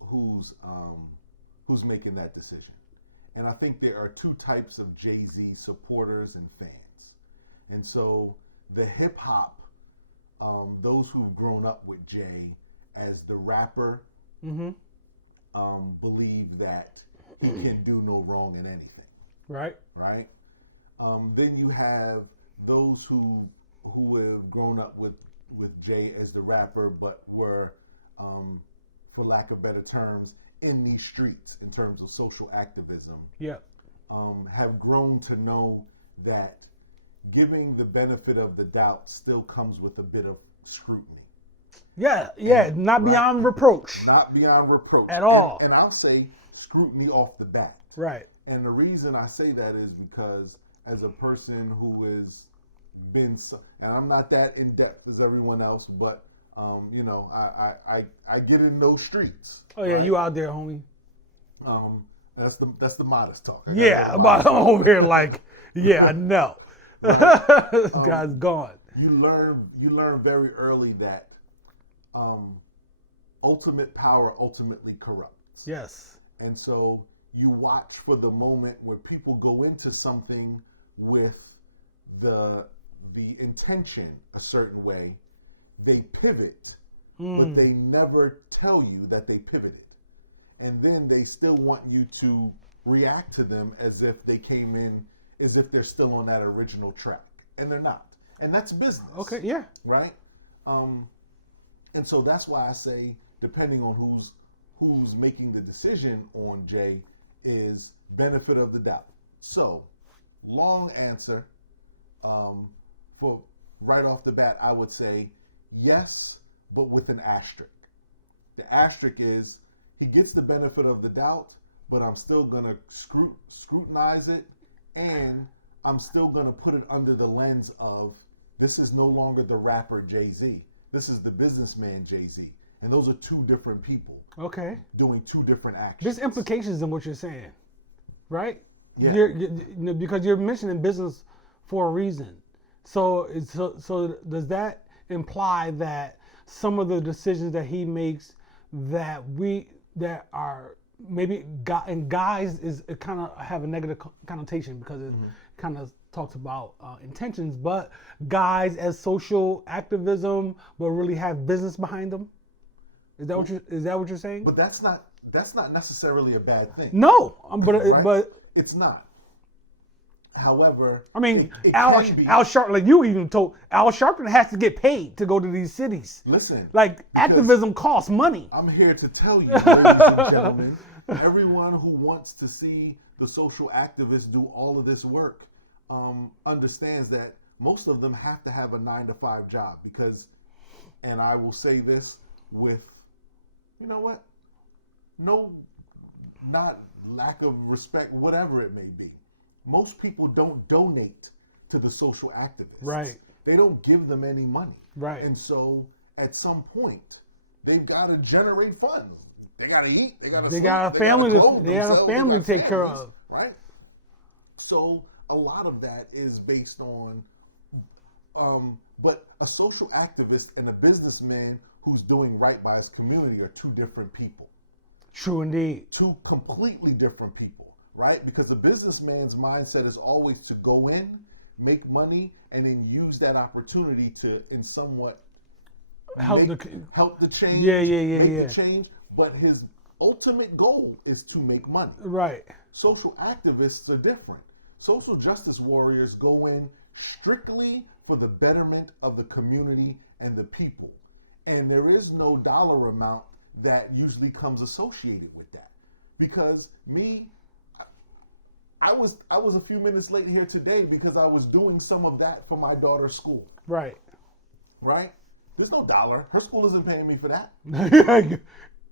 who's making that decision, and I think there are two types of Jay-Z supporters and fans, and so the hip hop, those who've grown up with Jay as the rapper, believe that he can do no wrong in anything. Right. Right. Then you have those who have grown up with Jay as the rapper, but were, for lack of better terms, in these streets in terms of social activism. Yeah. Have grown to know that giving the benefit of the doubt still comes with a bit of scrutiny. Yeah. Not Right. beyond reproach. Not beyond reproach. At all. And I'll say scrutiny off the bat. Right. And the reason I say that is because as a person who has been, and I'm not that in depth as everyone else, but you know, I get in those streets. Oh yeah, right? you out there, homie. That's the modest talk. Yeah, I'm over here like, yeah, I know. This guy's gone. You learn very early that ultimate power ultimately corrupts. Yes. And so you watch for the moment where people go into something with the intention a certain way, they pivot, but they never tell you that they pivoted. And then they still want you to react to them as if they came in, as if they're still on that original track. And they're not. And that's business. Okay, yeah. Right? And so that's why I say, depending on who's making the decision on Jay, is benefit of the doubt. So, long answer, for right off the bat, I would say yes, but with an asterisk. The asterisk is he gets the benefit of the doubt, but I'm still gonna scrutinize it, and I'm still gonna put it under the lens of this is no longer the rapper Jay-Z. This is the businessman Jay-Z, and those are two different people. Okay. Doing two different actions. There's implications in what you're saying, right? Yeah. You're because you're mentioning business for a reason. So does that imply that some of the decisions that he makes that are maybe guys is kind of have a negative connotation because it kind of talks about intentions, but guys as social activism, but really have business behind them. Is that what you're saying? But that's not necessarily a bad thing. No, Right? but It's not. However, I mean, it Al can be. Sharpton, like you even told, Al Sharpton has to get paid to go to these cities. Listen, Like because activism costs money. I'm here to tell you, ladies and gentlemen, everyone who wants to see the social activists do all of this work understands that most of them have to have a 9-to-5 job because, and I will say this with, you know what? No, not lack of respect, whatever it may be. Most people don't donate to the social activists. Right. They don't give them any money. Right. And so at some point, they've got to generate funds. They got to eat. They got to. They got a family. They have a family to take care of. Right. So a lot of that is based on, but a social activist and a businessman who's doing right by his community are two different people. True indeed. Two completely different people, right? Because the businessman's mindset is always to go in, make money, and then use that opportunity to, in somewhat, help the change. Yeah. The change. But his ultimate goal is to make money. Right. Social activists are different. Social justice warriors go in strictly for the betterment of the community and the people. And there is no dollar amount that usually comes associated with that. Because I was a few minutes late here today because I was doing some of that for my daughter's school. Right. Right? There's no dollar. Her school isn't paying me for that.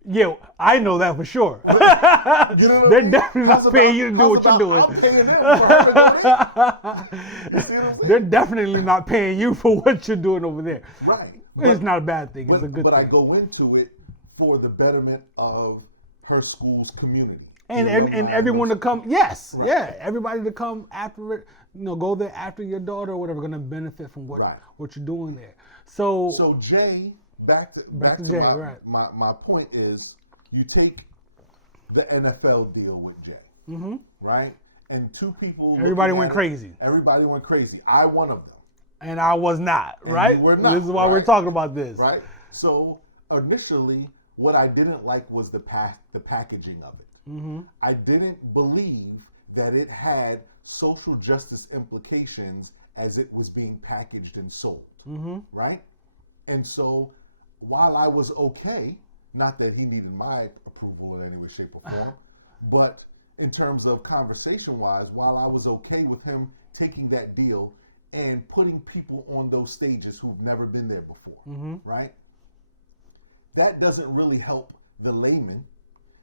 Yeah, I know that for sure. You know what They're I mean? definitely not paying you to do what you're doing. I'm paying them for her. You see what I'm saying? They're definitely not paying you for what you're doing over there. Right. It's not a bad thing. It's a good but thing. I go into it for the betterment of her school's community. And everyone to come, yes, Right. yeah, everybody to come after it, go there after your daughter or whatever, going to benefit from what you're doing there. So Jay, back to Jay, my, right. my point is, you take the NFL deal with Jay, right? And two people. Everybody went crazy. Everybody went crazy. I one of them. And I was not, And right? you were not, This is why we're talking about this. Right? So initially, what I didn't like was the packaging of it. I didn't believe that it had social justice implications as it was being packaged and sold. Right? And so while I was okay, not that he needed my approval in any way, shape, or form, but in terms of conversation-wise, while I was okay with him taking that deal and putting people on those stages who've never been there before, right? That doesn't really help the layman.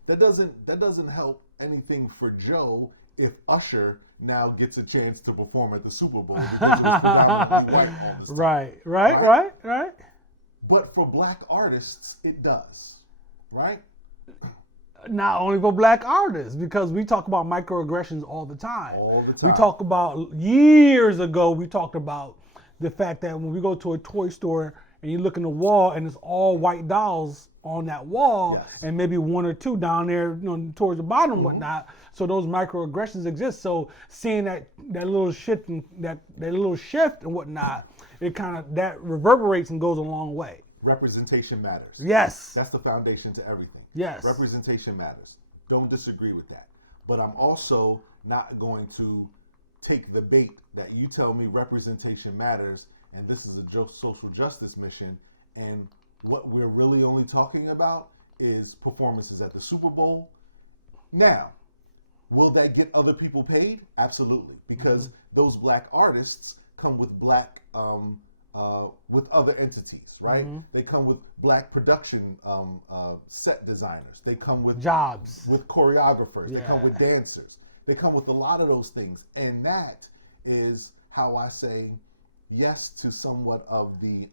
That doesn't help anything for Joe if Usher now gets a chance to perform at the Super Bowl because it was predominantly white all this time. Right. But for black artists, it does, right? Not only for black artists, because we talk about microaggressions all the time. All the time. We talk about, years ago, we talked about the fact that when we go to a toy store and you look in the wall and it's all white dolls on that wall, and maybe one or two down there, towards the bottom and whatnot. So those microaggressions exist. So seeing that little shift and that little shift and whatnot, it kind of that reverberates and goes a long way. Representation matters. Yes. That's the foundation to everything. Yes. Representation matters. Don't disagree with that. But I'm also not going to take the bait that you tell me representation matters and this is a social justice mission, and what we're really only talking about is performances at the Super Bowl. Now, will that get other people paid? Absolutely, because those black artists come with black with other entities, right? They come with black production set designers. They come with jobs, with choreographers. They come with dancers. They come with a lot of those things, and that is how I say yes to somewhat of the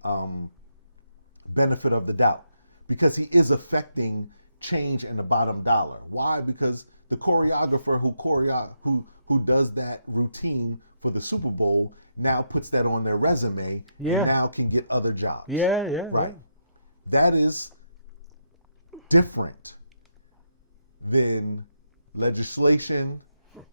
benefit of the doubt, because he is affecting change in the bottom dollar. Why? Because the choreographer who does that routine for the Super Bowl now puts that on their resume and now can get other jobs. Right. That is different than legislation,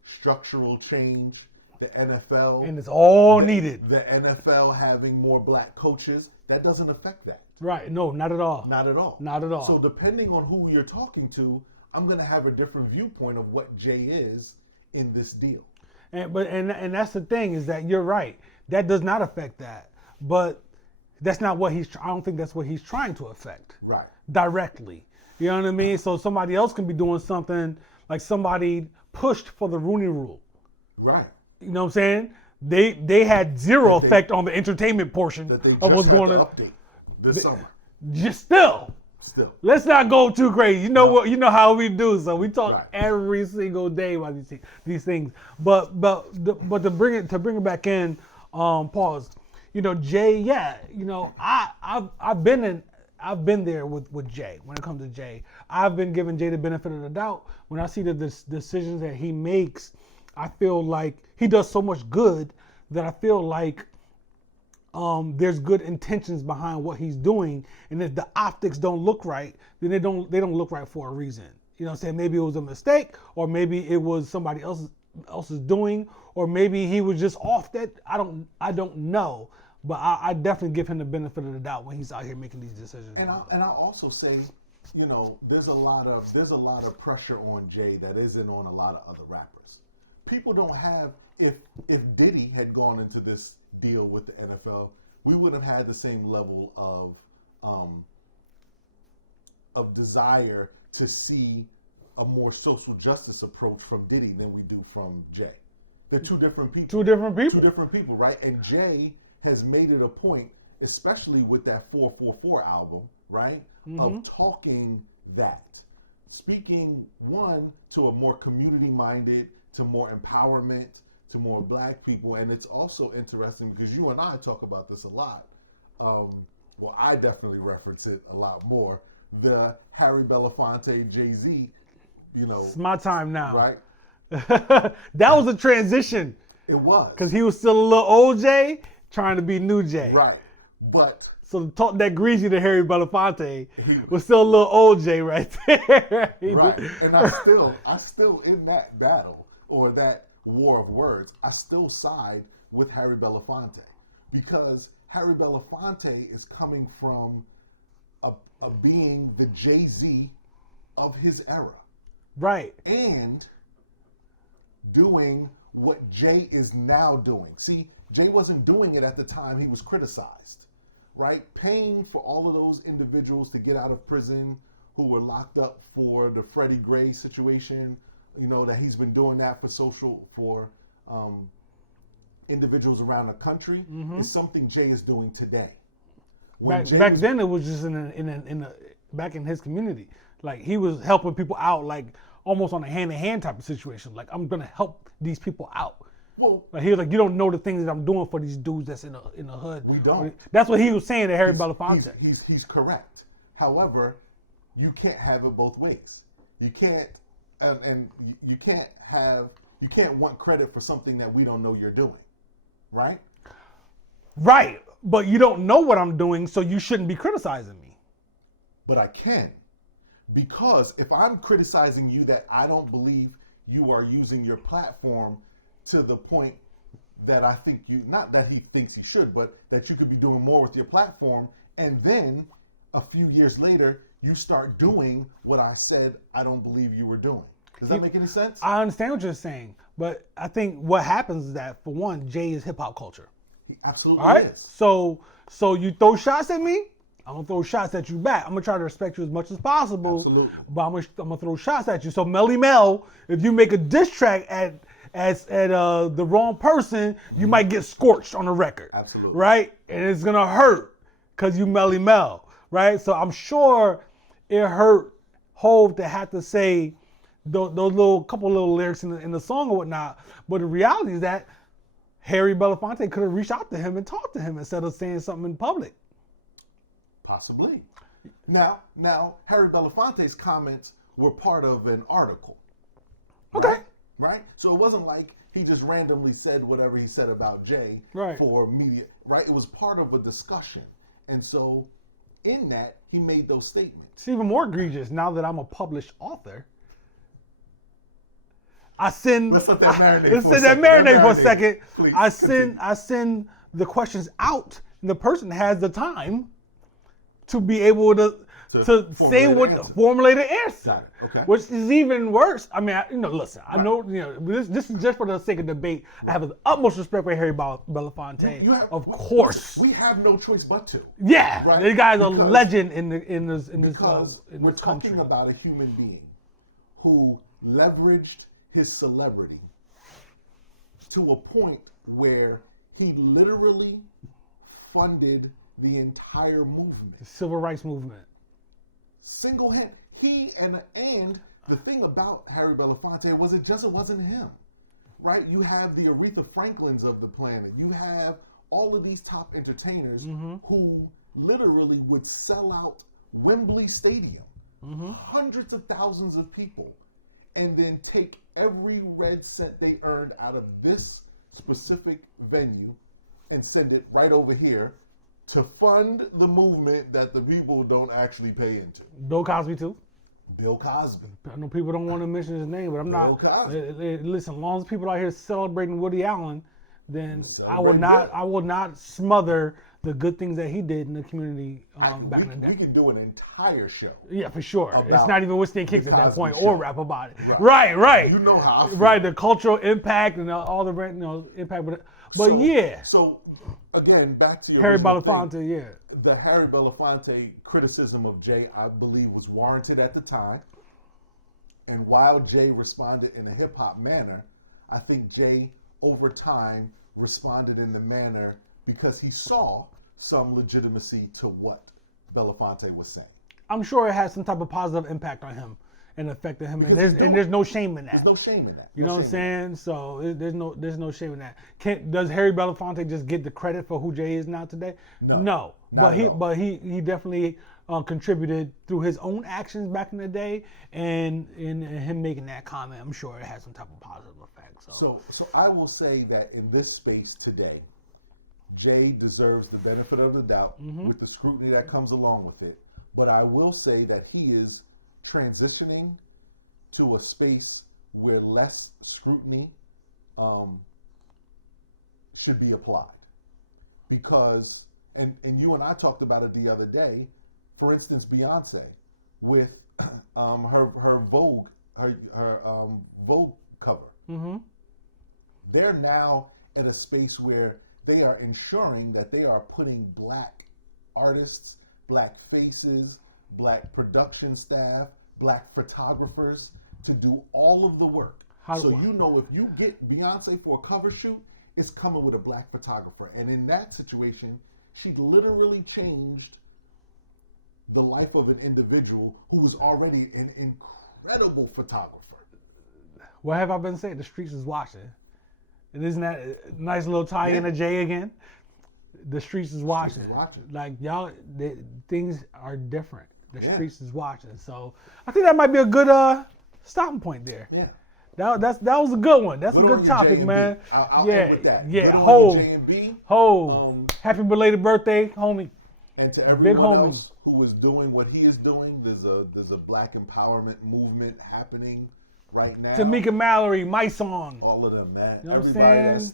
structural change, the NFL. And it's all needed. The NFL having more black coaches, that doesn't affect that. Right. No, not at all. Not at all. Not at all. So depending on who you're talking to, I'm going to have a different viewpoint of what Jay is in this deal. And that's the thing is that you're right. That does not affect that. But that's not what I don't think that's what he's trying to affect. Right. Directly. You know what I mean? So somebody else can be doing something like somebody pushed for the Rooney Rule. Right. You know what I'm saying? They had zero effect on the entertainment portion of what's going on. Update this summer. Just still. Let's not go too crazy. You know what? You know how we do. So we talk every single day about these things. But to bring it back in, pause. You know, Jay. Yeah. You know, I've been there with Jay when it comes to Jay. I've been giving Jay the benefit of the doubt. When I see the decisions that he makes, I feel like he does so much good that I feel like there's good intentions behind what he's doing, and if the optics don't look right, then they don't look right for a reason. You know what I'm saying? Maybe it was a mistake, or maybe it was somebody else's doing, or maybe he was just off that. I don't know, but I definitely give him the benefit of the doubt when he's out here making these decisions. And I'll also say, you know, there's a lot of pressure on Jay that isn't on a lot of other rappers. People don't have, if Diddy had gone into this deal with the NFL, we wouldn't have had the same level of desire to see a more social justice approach from Diddy than we do from Jay. They're two different people. Two different people, right? And Jay has made it a point, especially with that 444 album, right? Mm-hmm. Of talking that. Speaking, one, to a more community-minded, to more empowerment, to more black people. And it's also interesting because you and I talk about this a lot. Well, I definitely reference it a lot more. The Harry Belafonte, Jay-Z, you know. It's my time now. Right? That was a transition. It was. Because he was still a little old Jay trying to be new Jay. Right. But. So the talk that greasy to Harry Belafonte was still a little old Jay right there. Right. And I still in that battle or that war of words, I still side with Harry Belafonte because Harry Belafonte is coming from a being the Jay-Z of his era. Right. And doing what Jay is now doing. See, Jay wasn't doing it at the time he was criticized, right? Paying for all of those individuals to get out of prison who were locked up for the Freddie Gray situation, you know, that he's been doing that for individuals around the country, is something Jay is doing today. Back then, it was just back in his community. Like, he was helping people out, like, almost on a hand-in-hand type of situation. Like, I'm going to help these people out. Well, like, he was like, you don't know the things that I'm doing for these dudes that's in the hood. We don't. That's what he was saying to Harry Belafonte. He's correct. However, you can't have it both ways. You can't, and you can't want credit for something that we don't know you're doing, right? Right, but you don't know what I'm doing, so you shouldn't be criticizing me. But I can, because if I'm criticizing you that I don't believe you are using your platform to the point that I think you, not that he thinks he should, but that you could be doing more with your platform, and then a few years later, you start doing what I said I don't believe you were doing. Does that make any sense? I understand what you're saying, but I think what happens is that, for one, Jay is hip-hop culture. He absolutely All right? is. So you throw shots at me, I'm going to throw shots at you back. I'm going to try to respect you as much as possible. Absolutely. But I'm going to throw shots at you. So Melly Mel, if you make a diss track at the wrong person, you might get scorched on the record. Absolutely. Right? And it's going to hurt because you Melly Mel. Right? So I'm sure it hurt Hov to have to say those couple little lyrics in the song or whatnot. But the reality is that Harry Belafonte could have reached out to him and talked to him instead of saying something in public. Possibly. Now, Harry Belafonte's comments were part of an article. Okay. Right? So it wasn't like he just randomly said whatever he said about Jay for media. Right? It was part of a discussion. And so in that, he made those statements. It's even more egregious now that I'm a published author. Let's let that marinate for a second. Please, I send the questions out, and the person has the time to be able to to say what formulate an answer. Got it. Okay. Which is even worse. I mean, listen, I know, this is just for the sake of debate. I have the utmost respect for Harry Belafonte. Of course. We have no choice but to. Yeah, right? this guy's a legend in this we're country. talking about a human being who leveraged his celebrity to a point where he literally funded the entire movement. The civil rights movement. Single-hand. He and the thing about Harry Belafonte was it wasn't him, right? You have the Aretha Franklins of the planet. You have all of these top entertainers who literally would sell out Wembley Stadium, hundreds of thousands of people, and then take every red cent they earned out of this specific venue and send it right over here to fund the movement that the people don't actually pay into. Bill Cosby too. Bill Cosby. I know people don't want to mention his name, but I'm Bill not. Cosby. Listen, as long as people out here celebrating Woody Allen, then I will not smother the good things that he did in the community back in the day. We can do an entire show. Yeah, for sure. It's not even Whiskey and Kicks at that point, or rap about it. Right. Right. You know how I feel. Right, the cultural impact and all the impact, but yeah. So again, back to your Harry Belafonte, yeah. The Harry Belafonte criticism of Jay, I believe, was warranted at the time. And while Jay responded in a hip hop manner, I think Jay, over time, responded in the manner because he saw some legitimacy to what Belafonte was saying. I'm sure it has some type of positive impact on him and affected him, and there's no shame in that. There's no shame in that. You know what I'm saying? So there's no shame in that. Does Harry Belafonte just get the credit for who Jay is now today? No. But he definitely contributed through his own actions back in the day, and in him making that comment, I'm sure it has some type of positive effect. So I will say that in this space today, Jay deserves the benefit of the doubt with the scrutiny that comes along with it. But I will say that he is transitioning to a space where less scrutiny should be applied. Because, and you and I talked about it the other day, for instance, Beyonce with her Vogue, her Vogue cover. They're now at a space where they are ensuring that they are putting black artists, black faces, black production staff, black photographers to do all of the work. If you get Beyonce for a cover shoot, it's coming with a black photographer. And in that situation, she literally changed the life of an individual who was already an incredible photographer. What have I been saying? The streets is watching. And isn't that a nice little tie-in to Jay again? The streets is watching. Like, y'all, things are different. The streets is watching. So I think that might be a good stopping point there. Yeah. That was a good one. That's a good topic, man. I'll end with that. Yeah. Ho. Happy belated birthday, homie. And to everyone else who is doing what he is doing, there's a black empowerment movement happening right now. Tamika Mallory, my song. All of them, man. You know what I'm saying?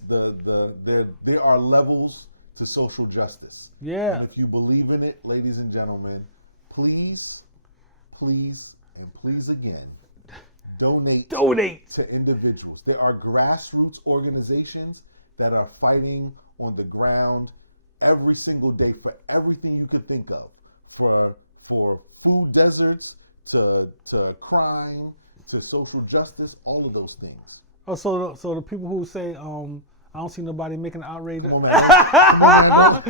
There are levels to social justice. Yeah. And if you believe in it, ladies and gentlemen, please, and please again, donate to individuals. There are grassroots organizations that are fighting on the ground every single day for everything you could think of, for food deserts, to crime, to social justice, all of those things. Oh, so the people who say I don't see nobody making an outrage. Come on, man. I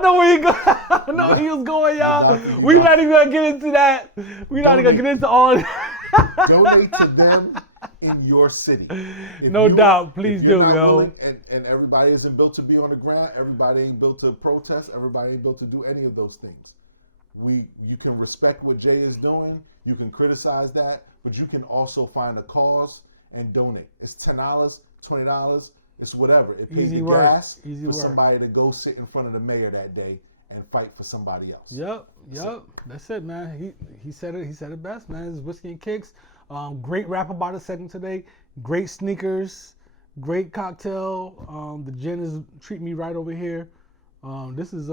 know where you go. I know where he was going, y'all. We're not even gonna get into that. We're not even gonna get into all that. Donate to them in your city. No doubt. Please do, yo. And everybody isn't built to be on the ground. Everybody ain't built to protest. Everybody ain't built to do any of those things. You can respect what Jay is doing. You can criticize that, but you can also find a cause and donate. It's $10, $20. It's whatever. It pays the gas for somebody to go sit in front of the mayor that day and fight for somebody else. Yep. That's it, man. He said it. He said it best, man. It's Whiskey and Kicks. Great rap about it segment today. Great sneakers. Great cocktail. The gin is treating me right over here. This is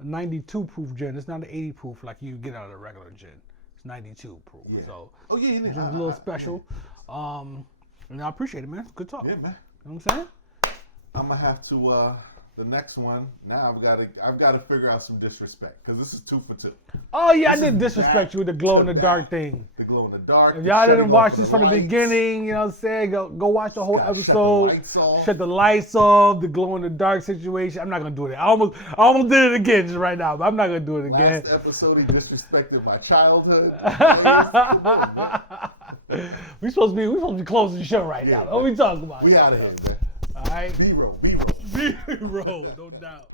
a 92 proof gin. It's not an 80 proof like you get out of the regular gin. It's 92 proof. Yeah. So Oh yeah, just a little special. And I appreciate it, man. Good talk. Yeah, man. You know what I'm saying? I'm gonna have to the next one. Now I've got to figure out some disrespect because this is 2 for 2. Oh yeah, This I did is disrespect bad. you with the glow in the Bad. dark thing. The glow in the dark. If the y'all shutting didn't watch off this of the from the lights. beginning, you know what I'm saying? Go watch the whole Gotta episode. Shut the lights off. Shut the lights off, the glow in the dark situation. I'm not gonna do it. I almost did it again just right now, but I'm not gonna do it again. Last episode, he disrespected my childhood. we supposed to be closing the show right now. What we talking about? We out of here, man. All right. B-roll. B-roll, no doubt.